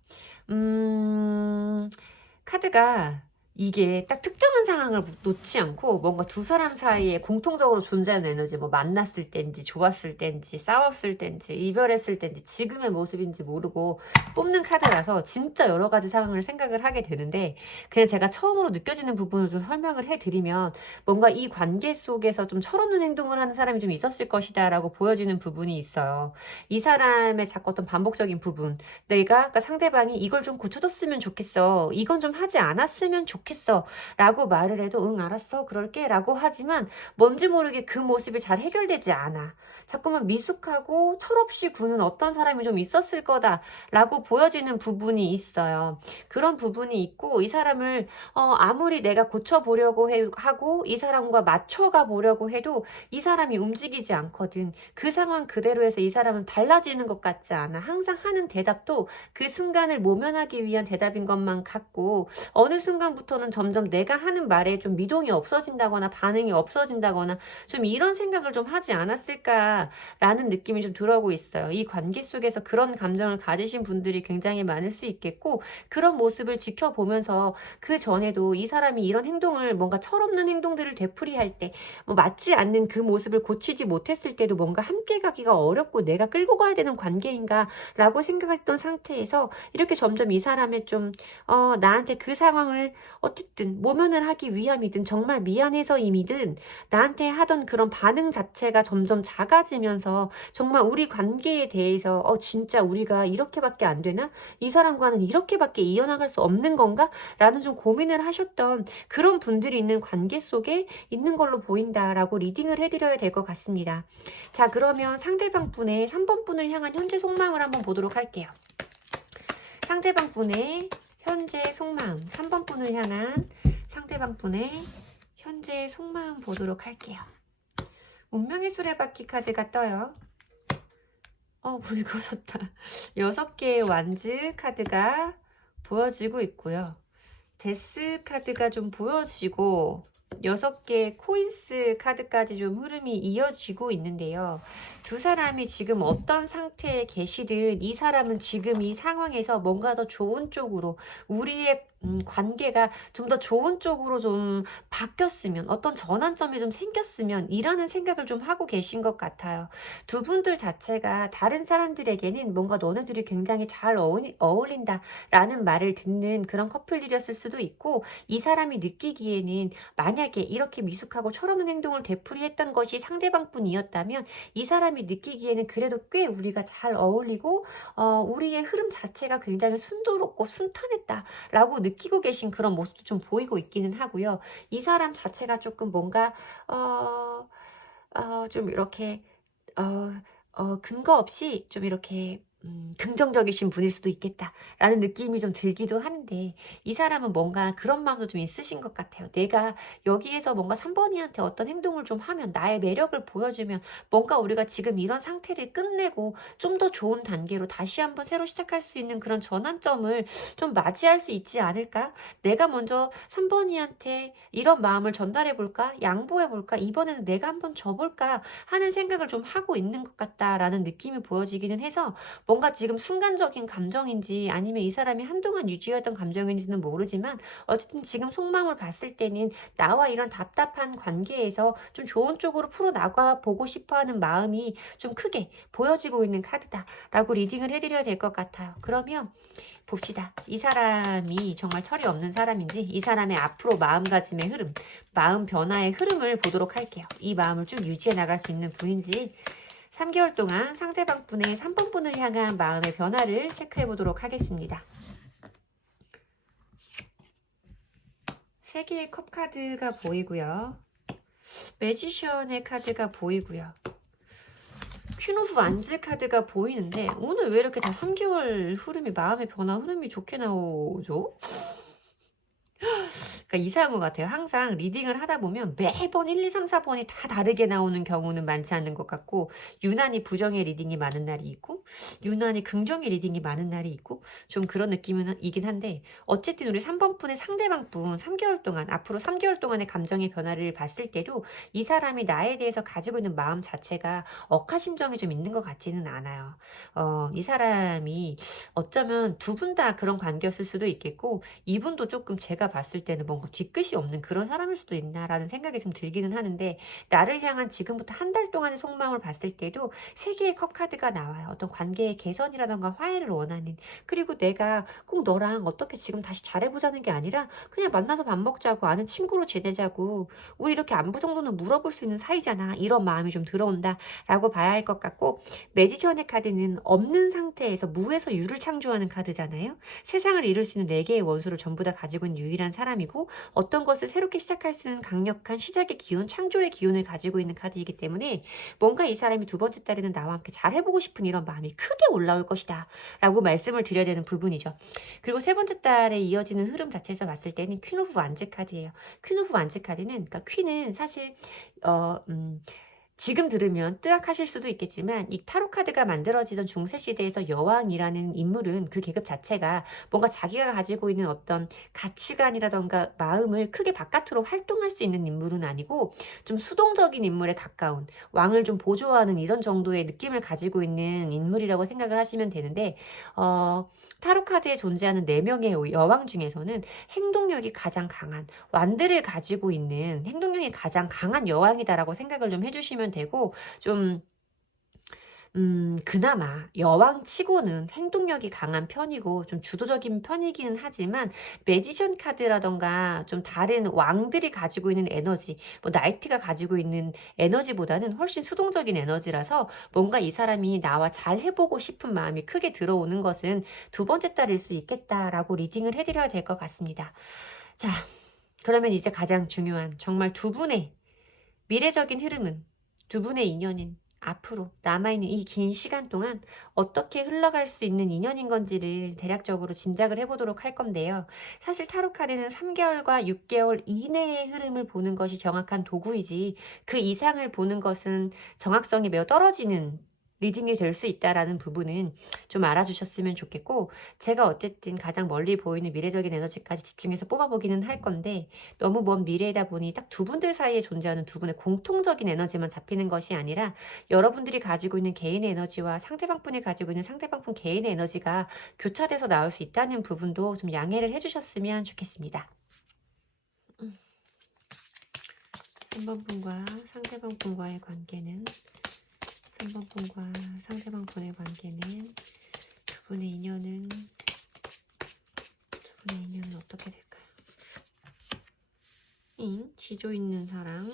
카드가 이게 딱 특정한 상황을 놓지 않고 뭔가 두 사람 사이에 공통적으로 존재하는 에너지, 뭐 만났을 땐지 좋았을 땐지 싸웠을 땐지 이별했을 땐지 지금의 모습인지 모르고 뽑는 카드라서 진짜 여러 가지 상황을 생각을 하게 되는데, 그냥 제가 처음으로 느껴지는 부분을 좀 설명을 해드리면, 뭔가 이 관계 속에서 좀 철없는 행동을 하는 사람이 좀 있었을 것이다 라고 보여지는 부분이 있어요. 이 사람의 자꾸 어떤 반복적인 부분, 그러니까 상대방이 이걸 좀 고쳐줬으면 좋겠어, 이건 좀 하지 않았으면 좋겠어 라고 말을 해도 응 알았어 그럴게 라고 하지만, 뭔지 모르게 그 모습이 잘 해결되지 않아. 자꾸만 미숙하고 철없이 구는 어떤 사람이 좀 있었을 거다 라고 보여지는 부분이 있어요. 그런 부분이 있고, 이 사람을 아무리 내가 고쳐보려고 하고 이 사람과 맞춰가 보려고 해도 이 사람이 움직이지 않거든. 그 상황 그대로 해서 이 사람은 달라지는 것 같지 않아. 항상 하는 대답도 그 순간을 모면하기 위한 대답인 것만 같고, 어느 순간부터는 점점 내가 하는 말에 좀 미동이 없어진다거나 반응이 없어진다거나 좀 이런 생각을 좀 하지 않았을까라는 느낌이 좀 들어오고 있어요. 이 관계 속에서 그런 감정을 가지신 분들이 굉장히 많을 수 있겠고, 그런 모습을 지켜보면서 그 전에도 이 사람이 이런 행동을, 뭔가 철없는 행동들을 되풀이할 때, 뭐 맞지 않는 그 모습을 고치지 못했을 때도 뭔가 함께 가기가 어렵고 내가 끌고 가야 되는 관계인가 라고 생각했던 상태에서 이렇게 점점 이 사람의 좀 나한테 그 상황을 어쨌든 모면을 하기 위함이든 정말 미안해서임이든 나한테 하던 그런 반응 자체가 점점 작아지면서, 정말 우리 관계에 대해서 진짜 우리가 이렇게밖에 안 되나? 이 사람과는 이렇게밖에 이어나갈 수 없는 건가? 라는 좀 고민을 하셨던 그런 분들이 있는 관계 속에 있는 걸로 보인다라고 리딩을 해드려야 될 것 같습니다. 자, 그러면 상대방 분의 3번 분을 향한 현재 속마음을 한번 보도록 할게요. 상대방 분의 현재 속마음, 3번 분을 향한 상대방 분의 현재 속마음 보도록 할게요. 운명의 수레바퀴 카드가 떠요. 불이 꺼졌다. 6개의 완즈 카드가 보여지고 있고요. 데스 카드가 좀 보여지고 6개의 코인스 카드까지 좀 흐름이 이어지고 있는데요. 두 사람이 지금 어떤 상태에 계시든 이 사람은 지금 이 상황에서 뭔가 더 좋은 쪽으로, 우리의 관계가 좀 더 좋은 쪽으로 좀 바뀌었으면, 어떤 전환점이 좀 생겼으면 이라는 생각을 좀 하고 계신 것 같아요. 두 분들 자체가 다른 사람들에게는 뭔가 너네들이 굉장히 잘 어울린다 라는 말을 듣는 그런 커플들이었을 수도 있고, 이 사람이 느끼기에는 만약에 이렇게 미숙하고 철없는 행동을 되풀이했던 것이 상대방 분이었다면, 이 사람이 느끼기에는 그래도 꽤 우리가 잘 어울리고 우리의 흐름 자체가 굉장히 순조롭고 순탄했다 라고 느끼고 계신 그런 모습도 좀 보이고 있기는 하고요. 이 사람 자체가 조금 뭔가 좀 이렇게 근거 없이 좀 이렇게 긍정적이신 분일 수도 있겠다라는 느낌이 좀 들기도 하는데, 이 사람은 뭔가 그런 마음도 좀 있으신 것 같아요. 내가 여기에서 뭔가 3번이한테 어떤 행동을 좀 하면, 나의 매력을 보여주면 뭔가 우리가 지금 이런 상태를 끝내고 좀 더 좋은 단계로 다시 한번 새로 시작할 수 있는 그런 전환점을 좀 맞이할 수 있지 않을까? 내가 먼저 3번이한테 이런 마음을 전달해볼까? 양보해볼까? 이번에는 내가 한번 져볼까? 하는 생각을 좀 하고 있는 것 같다라는 느낌이 보여지기는 해서, 뭔가 지금 순간적인 감정인지 아니면 이 사람이 한동안 유지했던 감정인지는 모르지만, 어쨌든 지금 속마음을 봤을 때는 나와 이런 답답한 관계에서 좀 좋은 쪽으로 풀어나가 보고 싶어하는 마음이 좀 크게 보여지고 있는 카드다라고 리딩을 해드려야 될 것 같아요. 그러면 봅시다. 이 사람이 정말 철이 없는 사람인지, 이 사람의 앞으로 마음가짐의 흐름, 마음 변화의 흐름을 보도록 할게요. 이 마음을 쭉 유지해 나갈 수 있는 분인지, 3개월 동안 상대방 분의 3번 분을 향한 마음의 변화를 체크해 보도록 하겠습니다. 3개의 컵 카드가 보이고요. 매지션의 카드가 보이고요. 퀸 오브 완즈 카드가 보이는데, 오늘 왜 이렇게 다 3개월 흐름이, 마음의 변화 흐름이 좋게 나오죠? 그러니까 이상한 것 같아요. 항상 리딩을 하다 보면 매번 1, 2, 3, 4번이 다 다르게 나오는 경우는 많지 않은 것 같고, 유난히 부정의 리딩이 많은 날이 있고 유난히 긍정의 리딩이 많은 날이 있고, 좀 그런 느낌은 이긴 한데, 어쨌든 우리 3번 분의 상대방 분 3개월 동안, 앞으로 3개월 동안의 감정의 변화를 봤을 때도 이 사람이 나에 대해서 가지고 있는 마음 자체가 억하심정이 좀 있는 것 같지는 않아요. 이 사람이 어쩌면 두 분 다 그런 관계였을 수도 있겠고, 이분도 조금 제가 봤을 때는 뭔가 뒤끝이 없는 그런 사람일 수도 있나라는 생각이 좀 들기는 하는데, 나를 향한 지금부터 한 달 동안의 속마음을 봤을 때도 3개의 컵 카드가 나와요. 어떤 관계의 개선이라던가 화해를 원하는, 그리고 내가 꼭 너랑 어떻게 지금 다시 잘해보자는 게 아니라 그냥 만나서 밥 먹자고, 아는 친구로 지내자고, 우리 이렇게 안부 정도는 물어볼 수 있는 사이잖아, 이런 마음이 좀 들어온다 라고 봐야 할 것 같고, 매지션의 카드는 없는 상태에서 무에서 유를 창조하는 카드잖아요. 세상을 이룰 수 있는 4개의 원소를 전부 다 가지고 있는 유일한 사람이고, 어떤 것을 새롭게 시작할 수 있는 강력한 시작의 기운, 창조의 기운을 가지고 있는 카드이기 때문에, 뭔가 이 사람이 두 번째 달에는 나와 함께 잘해보고 싶은 이런 마음이 크게 올라올 것이다 라고 말씀을 드려야 되는 부분이죠. 그리고 세 번째 달에 이어지는 흐름 자체에서 봤을 때는 퀸 오브 완즈 카드예요. 퀸 오브 완즈 카드는, 그러니까 퀸은 사실 지금 들으면 뜨악하실 수도 있겠지만, 이 타로 카드가 만들어지던 중세시대에서 여왕이라는 인물은, 그 계급 자체가 뭔가 자기가 가지고 있는 어떤 가치관이라던가 마음을 크게 바깥으로 활동할 수 있는 인물은 아니고, 좀 수동적인 인물에 가까운, 왕을 좀 보조하는 이런 정도의 느낌을 가지고 있는 인물이라고 생각을 하시면 되는데, 타로 카드에 존재하는 4명의 여왕 중에서는 행동력이 가장 강한, 완드를 가지고 있는 행동력이 가장 강한 여왕이다라고 생각을 좀 해주시면 되고, 좀 그나마 여왕치고는 행동력이 강한 편이고 좀 주도적인 편이기는 하지만, 매지션 카드라던가 좀 다른 왕들이 가지고 있는 에너지, 뭐 나이트가 가지고 있는 에너지보다는 훨씬 수동적인 에너지라서, 뭔가 이 사람이 나와 잘 해보고 싶은 마음이 크게 들어오는 것은 두 번째 달일 수 있겠다라고 리딩을 해드려야 될 것 같습니다. 자, 그러면 이제 가장 중요한, 정말 두 분의 미래적인 흐름은, 두 분의 인연인 앞으로 남아있는 이 긴 시간 동안 어떻게 흘러갈 수 있는 인연인 건지를 대략적으로 짐작을 해보도록 할 건데요. 사실 타로 카드는 3개월과 6개월 이내의 흐름을 보는 것이 정확한 도구이지, 그 이상을 보는 것은 정확성이 매우 떨어지는 리딩이 될 수 있다라는 부분은 좀 알아주셨으면 좋겠고, 제가 어쨌든 가장 멀리 보이는 미래적인 에너지까지 집중해서 뽑아보기는 할 건데, 너무 먼 미래이다 보니 딱 두 분들 사이에 존재하는 두 분의 공통적인 에너지만 잡히는 것이 아니라, 여러분들이 가지고 있는 개인의 에너지와 상대방분이 가지고 있는 상대방분 개인의 에너지가 교차돼서 나올 수 있다는 부분도 좀 양해를 해주셨으면 좋겠습니다. 3번 분과 상대방 분과의 관계는, 3번 분과 상대방 분의 관계는, 두 분의 인연은 어떻게 될까요? 지조 있는 사람.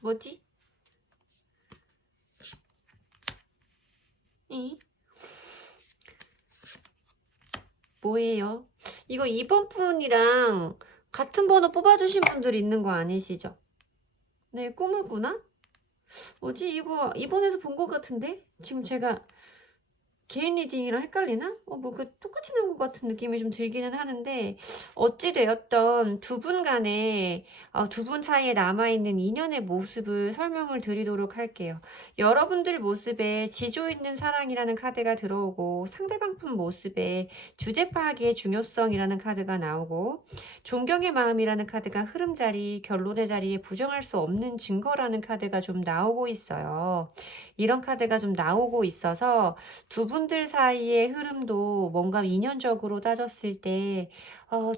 뭐지? 뭐예요? 이거 2번 분이랑 같은 번호 뽑아주신 분들이 있는 거 아니시죠? 네, 꿈을 꾸나? 뭐지? 이거 이번에서 본 것 같은데? 지금 제가 개인 리딩이랑 헷갈리나? 똑같이 나온 것 같은 느낌이 좀 들기는 하는데, 어찌되었던 두 분 간에, 두 분 사이에 남아있는 인연의 모습을 설명을 드리도록 할게요. 여러분들 모습에 지조 있는 사랑이라는 카드가 들어오고, 상대방 분 모습에 주제 파악의 중요성이라는 카드가 나오고, 존경의 마음이라는 카드가 흐름 자리, 결론의 자리에 부정할 수 없는 증거라는 카드가 좀 나오고 있어요. 이런 카드가 좀 나오고 있어서, 두 분들 사이의 흐름도 뭔가 인연적으로 따졌을 때,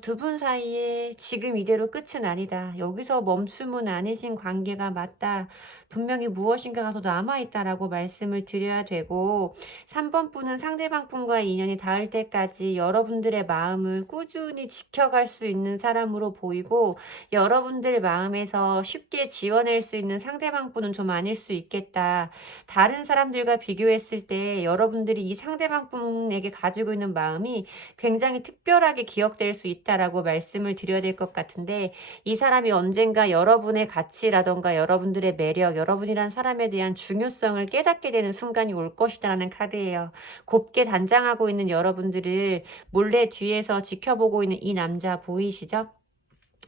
두 분 사이에 지금 이대로 끝은 아니다, 여기서 멈춤은 아니신 관계가 맞다, 분명히 무엇인가가 더 남아있다라고 말씀을 드려야 되고, 3번 분은 상대방 분과의 인연이 닿을 때까지 여러분들의 마음을 꾸준히 지켜갈 수 있는 사람으로 보이고, 여러분들 마음에서 쉽게 지워낼 수 있는 상대방 분은 좀 아닐 수 있겠다. 다른 사람들과 비교했을 때 여러분들이 이 상대방 분에게 가지고 있는 마음이 굉장히 특별하게 기억될 수 있다라고 말씀을 드려야 될 것 같은데, 이 사람이 언젠가 여러분의 가치라던가 여러분들의 매력, 여러분이란 사람에 대한 중요성을 깨닫게 되는 순간이 올 것이라는 카드예요. 곱게 단장하고 있는 여러분들을 몰래 뒤에서 지켜보고 있는 이 남자 보이시죠?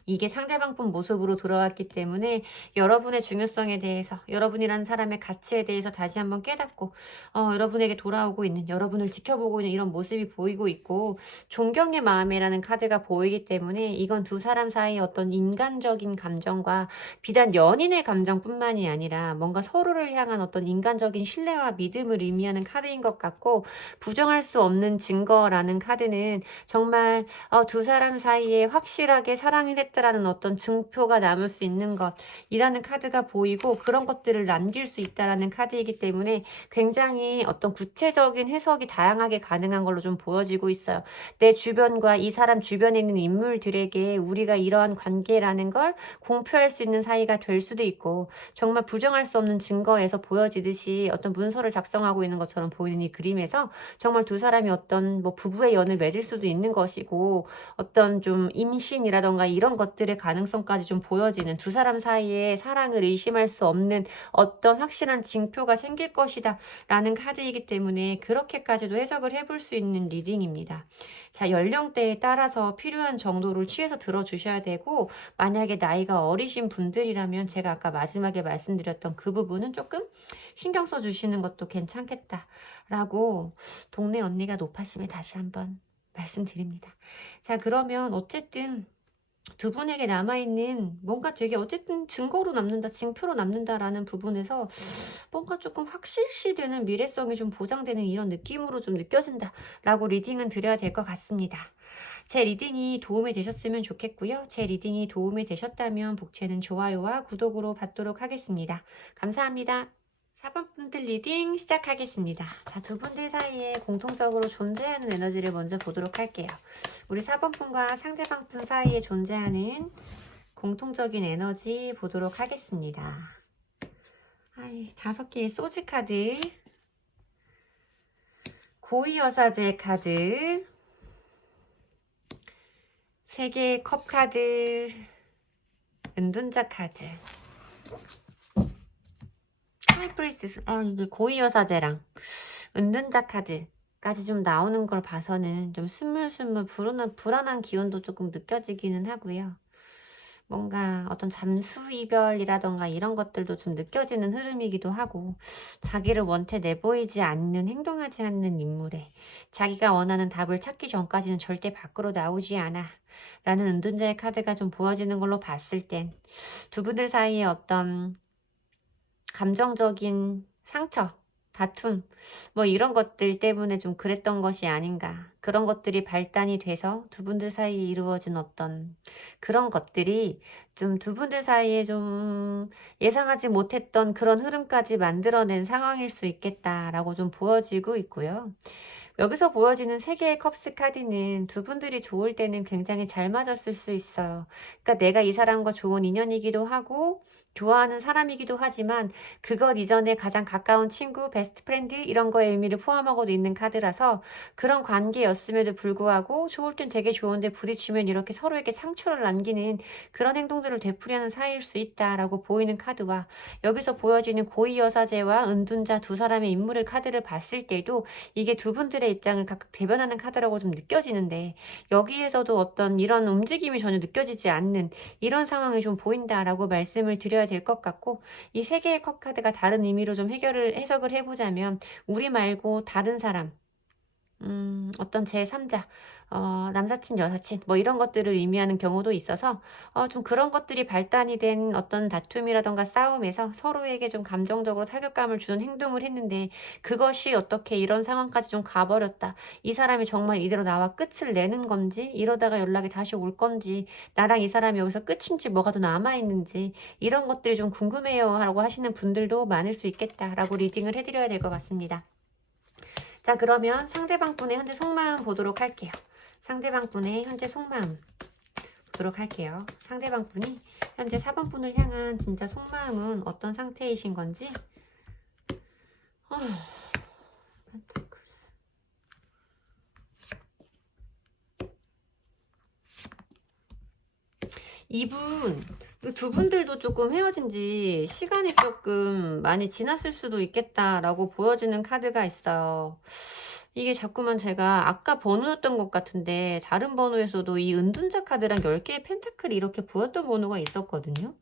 이게 상대방 분 모습으로 들어왔기 때문에 여러분의 중요성에 대해서, 여러분이라는 사람의 가치에 대해서 다시 한번 깨닫고 여러분에게 돌아오고 있는, 여러분을 지켜보고 있는 이런 모습이 보이고 있고, 존경의 마음이라는 카드가 보이기 때문에 이건 두 사람 사이의 어떤 인간적인 감정과 비단 연인의 감정뿐만이 아니라 뭔가 서로를 향한 어떤 인간적인 신뢰와 믿음을 의미하는 카드인 것 같고, 부정할 수 없는 증거라는 카드는 정말 두 사람 사이에 확실하게 사랑을 했다라는 어떤 증표가 남을 수 있는 것이라는 카드가 보이고, 그런 것들을 남길 수 있다라는 카드이기 때문에 굉장히 어떤 구체적인 해석이 다양하게 가능한 걸로 좀 보여지고 있어요. 내 주변과 이 사람 주변에 있는 인물들에게 우리가 이러한 관계라는 걸 공표할 수 있는 사이가 될 수도 있고, 정말 부정할 수 없는 증거에서 보여지듯이 어떤 문서를 작성하고 있는 것처럼 보이는 이 그림에서 정말 두 사람이 어떤 뭐 부부의 연을 맺을 수도 있는 것이고, 어떤 좀 임신이라던가 이런 것들의 가능성까지 좀 보여지는, 두 사람 사이에 사랑을 의심할 수 없는 어떤 확실한 징표가 생길 것이다 라는 카드이기 때문에 그렇게까지도 해석을 해볼 수 있는 리딩입니다. 자, 연령대에 따라서 필요한 정도를 취해서 들어주셔야 되고, 만약에 나이가 어리신 분들이라면 제가 아까 마지막에 말씀드렸던 그 부분은 조금 신경 써주시는 것도 괜찮겠다 라고 동네 언니가 높아심에 다시 한번 말씀드립니다. 자, 그러면 어쨌든 두 분에게 남아있는 뭔가 되게 어쨌든 증거로 남는다, 징표로 남는다라는 부분에서 뭔가 조금 확실시되는 미래성이 좀 보장되는 이런 느낌으로 좀 느껴진다라고 리딩은 드려야 될 것 같습니다. 제 리딩이 도움이 되셨으면 좋겠고요. 제 리딩이 도움이 되셨다면 복채는 좋아요와 구독으로 받도록 하겠습니다. 감사합니다. 4번 분들 리딩 시작하겠습니다. 자, 두 분들 사이에 공통적으로 존재하는 에너지를 먼저 보도록 할게요. 우리 4번 분과 상대방 분 사이에 존재하는 공통적인 에너지 보도록 하겠습니다. 5개의 소즈 카드, 고위여사제 카드, 3개의 컵 카드, 은둔자 카드, 하이프리스트, 이게 고위여사제랑 은둔자 카드까지 좀 나오는 걸 봐서는 좀 스물스물 불안한 기운도 조금 느껴지기는 하고요. 뭔가 어떤 잠수 이별이라던가 이런 것들도 좀 느껴지는 흐름이기도 하고, 자기를 원태 내보이지 않는, 행동하지 않는 인물에 자기가 원하는 답을 찾기 전까지는 절대 밖으로 나오지 않아 라는 은둔자의 카드가 좀 보여지는 걸로 봤을 땐 두 분들 사이에 어떤 감정적인 상처, 다툼, 뭐 이런 것들 때문에 좀 그랬던 것이 아닌가. 그런 것들이 발단이 돼서 두 분들 사이에 이루어진 어떤 그런 것들이 좀 두 분들 사이에 좀 예상하지 못했던 그런 흐름까지 만들어낸 상황일 수 있겠다라고 좀 보여지고 있고요. 여기서 보여지는 3개의 컵스 카드는 두 분들이 좋을 때는 굉장히 잘 맞았을 수 있어요. 그러니까 내가 이 사람과 좋은 인연이기도 하고 좋아하는 사람이기도 하지만 그것 이전에 가장 가까운 친구, 베스트 프렌드 이런 거에 의미를 포함하고도 있는 카드라서, 그런 관계였음에도 불구하고 좋을 땐 되게 좋은데 부딪히면 이렇게 서로에게 상처를 남기는 그런 행동들을 되풀이하는 사이일 수 있다라고 보이는 카드와, 여기서 보여지는 고위여사제와 은둔자 두 사람의 인물의 카드를 봤을 때도 이게 두 분들의 입장을 각각 대변하는 카드라고 좀 느껴지는데, 여기에서도 어떤 이런 움직임이 전혀 느껴지지 않는 이런 상황이 좀 보인다라고 말씀을 드려야 될 것 같고, 이 3개의 컵 카드가 다른 의미로 좀 해석을 해보자면, 우리 말고 다른 사람, 어떤 제3자, 남사친, 여사친, 뭐 이런 것들을 의미하는 경우도 있어서, 좀 그런 것들이 발단이 된 어떤 다툼이라던가 싸움에서 서로에게 좀 감정적으로 타격감을 주는 행동을 했는데, 그것이 어떻게 이런 상황까지 좀 가버렸다. 이 사람이 정말 이대로 나와 끝을 내는 건지, 이러다가 연락이 다시 올 건지, 나랑 이 사람이 여기서 끝인지 뭐가 더 남아있는지, 이런 것들이 좀 궁금해요 라고 하시는 분들도 많을 수 있겠다라고 리딩을 해드려야 될 것 같습니다. 자, 그러면 상대방 분의 현재 속마음 보도록 할게요. 상대방 분의 현재 속마음 보도록 할게요. 상대방 분이 현재 4번 분을 향한 진짜 속마음은 어떤 상태이신 건지. 이분, 그 두 분들도 조금 헤어진 지 시간이 조금 많이 지났을 수도 있겠다라고 보여지는 카드가 있어요. 이게 자꾸만 제가 아까 번호였던 것 같은데 다른 번호에서도 이 은둔자 카드랑 10개의 펜타클이 이렇게 보였던 번호가 있었거든요.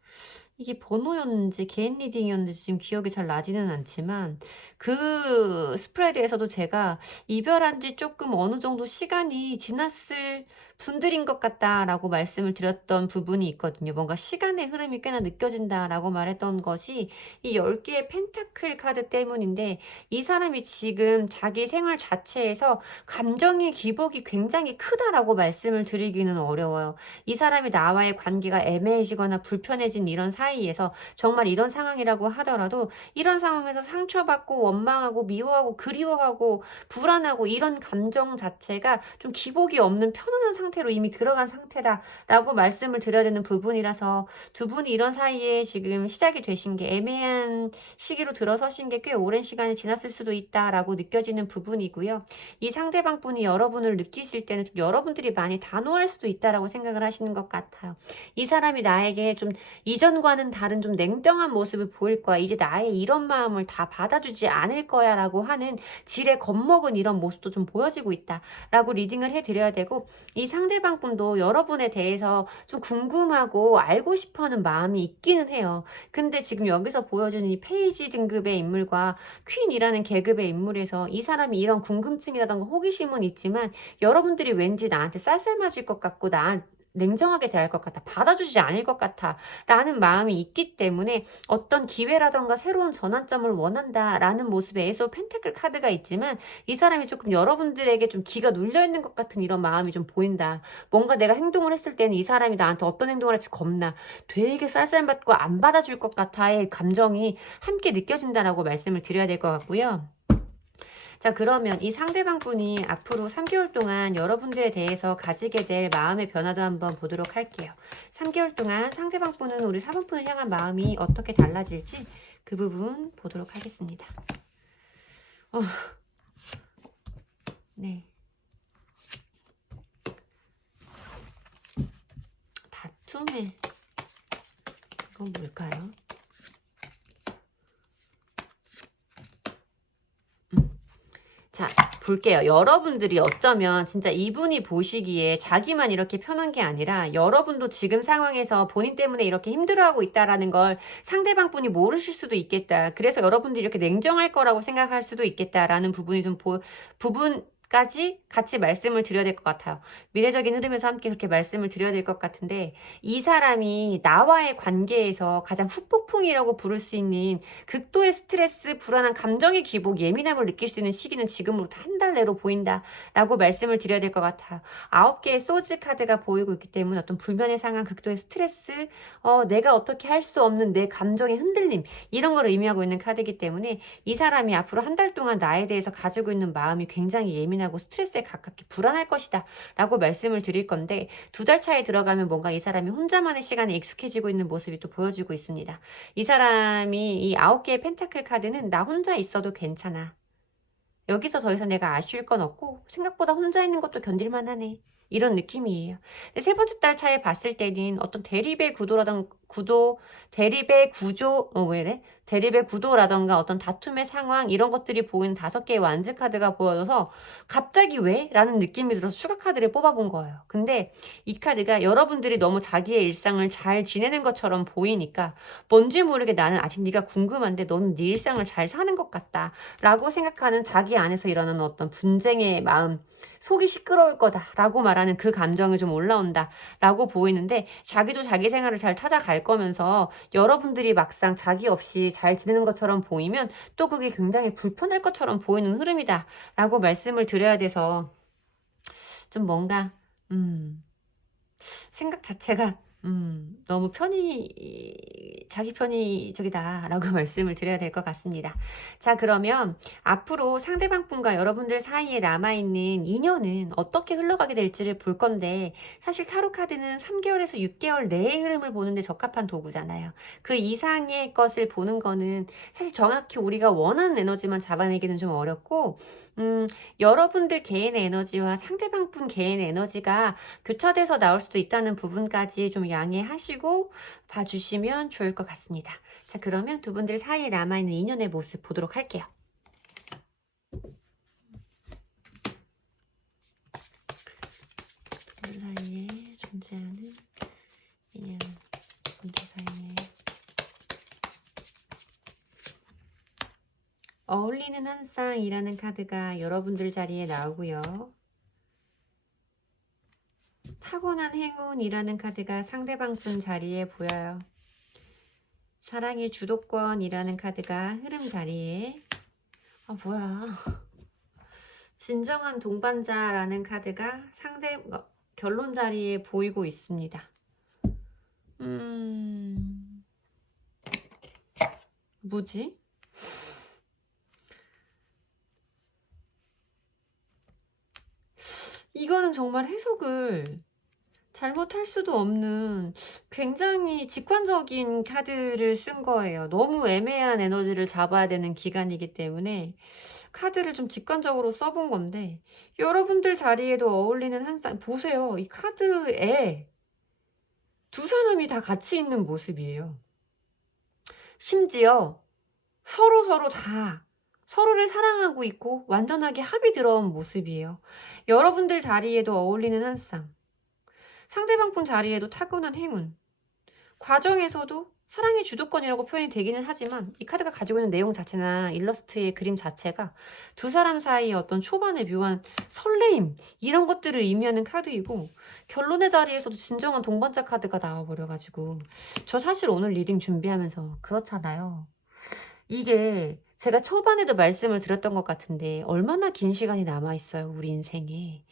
이게 번호였는지 개인 리딩이었는지 지금 기억이 잘 나지는 않지만 그 스프레드에서도 제가 이별한 지 조금 어느 정도 시간이 지났을 분들인 것 같다라고 말씀을 드렸던 부분이 있거든요. 뭔가 시간의 흐름이 꽤나 느껴진다라고 말했던 것이 이 10개의 펜타클 카드 때문인데 이 사람이 지금 자기 생활 자체에서 감정의 기복이 굉장히 크다라고 말씀을 드리기는 어려워요. 이 사람이 나와의 관계가 애매해지거나 불편해진 이런 사이에서 정말 이런 상황이라고 하더라도 이런 상황에서 상처받고 원망하고 미워하고 그리워하고 불안하고 이런 감정 자체가 좀 기복이 없는 편안한 상태로 이미 들어간 상태다라고 말씀을 드려야 되는 부분이라서 두 분이 이런 사이에 지금 시작이 되신 게 애매한 시기로 들어서신 게 꽤 오랜 시간이 지났을 수도 있다라고 느껴지는 부분이고요. 이 상대방 분이 여러분을 느끼실 때는 좀 여러분들이 많이 단호할 수도 있다라고 생각을 하시는 것 같아요. 이 사람이 나에게 좀 이전과는 다른 좀 냉정한 모습을 보일 거야. 이제 나의 이런 마음을 다 받아주지 않을 거야 라고 하는 지레 겁먹은 이런 모습도 좀 보여지고 있다 라고 리딩을 해드려야 되고, 이 상대방 분도 여러분에 대해서 좀 궁금하고 알고 싶어하는 마음이 있기는 해요. 근데 지금 여기서 보여주는 이 페이지 등급의 인물과 퀸이라는 계급의 인물에서 이 사람이 이런 궁금증이라던가 호기심은 있지만 여러분들이 왠지 나한테 쌀쌀맞을 것 같고 나 냉정하게 대할 것 같아, 받아주지 않을 것 같아 라는 마음이 있기 때문에 어떤 기회라던가 새로운 전환점을 원한다 라는 모습의 에이스 오브 펜타클 카드가 있지만 이 사람이 조금 여러분들에게 좀 기가 눌려있는 것 같은 이런 마음이 좀 보인다. 뭔가 내가 행동을 했을 때는 이 사람이 나한테 어떤 행동을 할지 겁나, 되게 쌀쌀맞고 안 받아줄 것 같아의 감정이 함께 느껴진다라고 말씀을 드려야 될 것 같고요. 자, 그러면 이 상대방 분이 앞으로 3개월 동안 여러분들에 대해서 가지게 될 마음의 변화도 한번 보도록 할게요. 3개월 동안 상대방 분은 우리 4번 분을 향한 마음이 어떻게 달라질지 그 부분 보도록 하겠습니다. 네. 다툼의 이건 뭘까요? 자, 볼게요. 여러분들이 어쩌면 진짜 이분이 보시기에 자기만 이렇게 편한 게 아니라 여러분도 지금 상황에서 본인 때문에 이렇게 힘들어하고 있다라는 걸 상대방 분이 모르실 수도 있겠다. 그래서 여러분들이 이렇게 냉정할 거라고 생각할 수도 있겠다라는 부분이 좀 까지 같이 말씀을 드려야 될 것 같아요. 미래적인 흐름에서 함께 그렇게 말씀을 드려야 될 것 같은데, 이 사람이 나와의 관계에서 가장 후폭풍이라고 부를 수 있는 극도의 스트레스, 불안한 감정의 기복, 예민함을 느낄 수 있는 시기는 지금으로부터 한 달 내로 보인다라고 말씀을 드려야 될 것 같아요. 9개의 소즈 카드가 보이고 있기 때문에 어떤 불면의 상황, 극도의 스트레스, 내가 어떻게 할 수 없는 내 감정의 흔들림, 이런 걸 의미하고 있는 카드이기 때문에 이 사람이 앞으로 한 달 동안 나에 대해서 가지고 있는 마음이 굉장히 예민하고 스트레스에 가깝게 불안할 것이다 라고 말씀을 드릴 건데, 2달 차에 들어가면 뭔가 이 사람이 혼자만의 시간에 익숙해지고 있는 모습이 또 보여지고 있습니다. 이 사람이 이 9개의 펜타클 카드는 나 혼자 있어도 괜찮아, 여기서 더 이상 내가 아쉬울 건 없고 생각보다 혼자 있는 것도 견딜만 하네, 이런 느낌이에요. 근데 세 번째 달 차에 봤을 때는 어떤 대립의 대립의 구도라던가 어떤 다툼의 상황, 이런 것들이 보이는 5개의 완즈 카드가 보여져서 갑자기 왜? 라는 느낌이 들어서 추가 카드를 뽑아본 거예요. 근데 이 카드가 여러분들이 너무 자기의 일상을 잘 지내는 것처럼 보이니까 뭔지 모르게 나는 아직 네가 궁금한데 너는 네 일상을 잘 사는 것 같다 라고 생각하는 자기 안에서 일어나는 어떤 분쟁의 마음, 속이 시끄러울 거다 라고 말하는 그 감정이 좀 올라온다 라고 보이는데, 자기도 자기 생활을 잘 찾아갈 거면서 여러분들이 막상 자기 없이 잘 지내는 것처럼 보이면 또 그게 굉장히 불편할 것처럼 보이는 흐름이다 라고 말씀을 드려야 돼서 좀 뭔가 생각 자체가 너무 자기 편이 저기다 라고 말씀을 드려야 될 것 같습니다. 자, 그러면 앞으로 상대방 분과 여러분들 사이에 남아있는 인연은 어떻게 흘러가게 될지를 볼 건데, 사실 타로 카드는 3개월에서 6개월 내의 흐름을 보는데 적합한 도구잖아요. 그 이상의 것을 보는 거는 사실 정확히 우리가 원하는 에너지만 잡아내기는 좀 어렵고, 여러분들 개인의 에너지와 상대방 분 개인의 에너지가 교차돼서 나올 수도 있다는 부분까지 좀 양해하시고 봐주시면 좋을 것 같습니다. 자, 그러면 두 분들 사이에 남아있는 인연의 모습 보도록 할게요. 두 분 사이에 존재하는 인연, 두 분들 사이에 어울리는 한 쌍이라는 카드가 여러분들 자리에 나오고요. 타고난 행운이라는 카드가 상대방 분 자리에 보여요. 사랑의 주도권이라는 카드가 흐름 자리에, 뭐야. 진정한 동반자라는 카드가 결론 자리에 보이고 있습니다. 뭐지? 이거는 정말 해석을 잘못할 수도 없는 굉장히 직관적인 카드를 쓴 거예요. 너무 애매한 에너지를 잡아야 되는 기간이기 때문에 카드를 좀 직관적으로 써본 건데, 여러분들 자리에도 어울리는 한 쌍, 보세요. 이 카드에 두 사람이 다 같이 있는 모습이에요. 심지어 서로 다 서로를 사랑하고 있고 완전하게 합이 들어온 모습이에요. 여러분들 자리에도 어울리는 한 쌍, 상대방 분 자리에도 타고난 행운, 과정에서도 사랑의 주도권이라고 표현이 되기는 하지만 이 카드가 가지고 있는 내용 자체나 일러스트의 그림 자체가 두 사람 사이의 어떤 초반의 묘한 설레임, 이런 것들을 의미하는 카드이고, 결론의 자리에서도 진정한 동반자 카드가 나와버려가지고, 저 사실 오늘 리딩 준비하면서 그렇잖아요. 이게 제가 초반에도 말씀을 드렸던 것 같은데 얼마나 긴 시간이 남아있어요, 우리 인생에.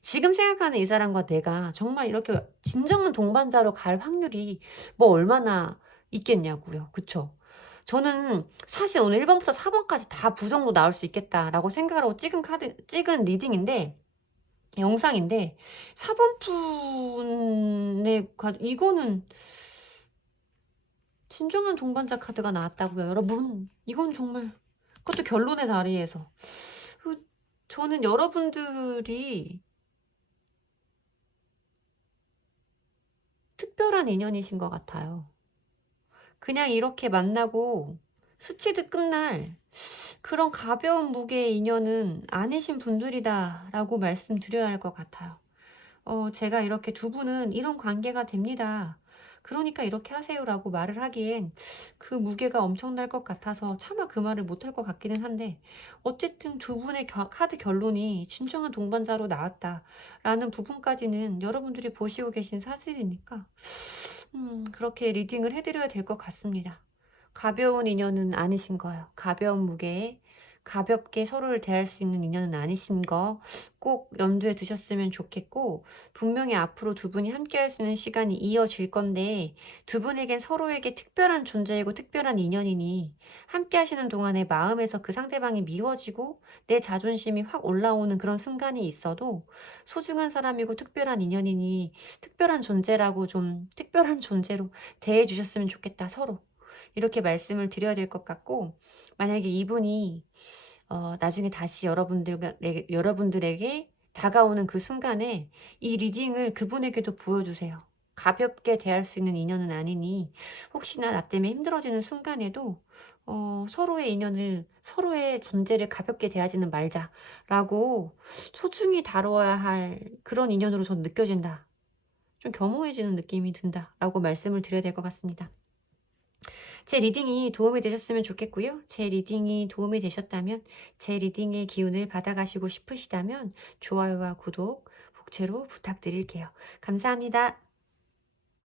지금 생각하는 이 사람과 내가 정말 이렇게 진정한 동반자로 갈 확률이 뭐 얼마나 있겠냐고요. 그쵸? 저는 사실 오늘 1번부터 4번까지 다 부정도 나올 수 있겠다라고 생각을 하고 찍은 리딩인데, 영상인데, 4번 분의 이거는 진정한 동반자 카드가 나왔다고요. 여러분, 이건 정말, 그것도 결론의 자리에서. 저는 여러분들이 특별한 인연이신 것 같아요. 그냥 이렇게 만나고 스치듯 끝날 그런 가벼운 무게의 인연은 아니신 분들이다 라고 말씀드려야 할 것 같아요. 제가 이렇게 두 분은 이런 관계가 됩니다, 그러니까 이렇게 하세요 라고 말을 하기엔 그 무게가 엄청날 것 같아서 차마 그 말을 못할 것 같기는 한데, 어쨌든 두 분의 카드 결론이 진정한 동반자로 나왔다 라는 부분까지는 여러분들이 보시고 계신 사실이니까 그렇게 리딩을 해드려야 될 것 같습니다. 가벼운 인연은 아니신 거예요. 가벼운 무게에 가볍게 서로를 대할 수 있는 인연은 아니신 거 꼭 염두에 두셨으면 좋겠고, 분명히 앞으로 두 분이 함께 할 수 있는 시간이 이어질 건데, 두 분에겐 서로에게 특별한 존재이고 특별한 인연이니 함께 하시는 동안에 마음에서 그 상대방이 미워지고 내 자존심이 확 올라오는 그런 순간이 있어도 소중한 사람이고 특별한 인연이니 특별한 존재라고 좀 특별한 존재로 대해 주셨으면 좋겠다, 서로. 이렇게 말씀을 드려야 될 것 같고, 만약에 이분이 나중에 다시 여러분들에게 다가오는 그 순간에 이 리딩을 그분에게도 보여주세요. 가볍게 대할 수 있는 인연은 아니니 혹시나 나 때문에 힘들어지는 순간에도 서로의 인연을, 서로의 존재를 가볍게 대하지는 말자라고 소중히 다뤄야 할 그런 인연으로 전 느껴진다, 좀 겸허해지는 느낌이 든다 라고 말씀을 드려야 될 것 같습니다. 제 리딩이 도움이 되셨으면 좋겠고요. 제 리딩이 도움이 되셨다면, 제 리딩의 기운을 받아가시고 싶으시다면 좋아요와 구독, 복채로 부탁드릴게요. 감사합니다.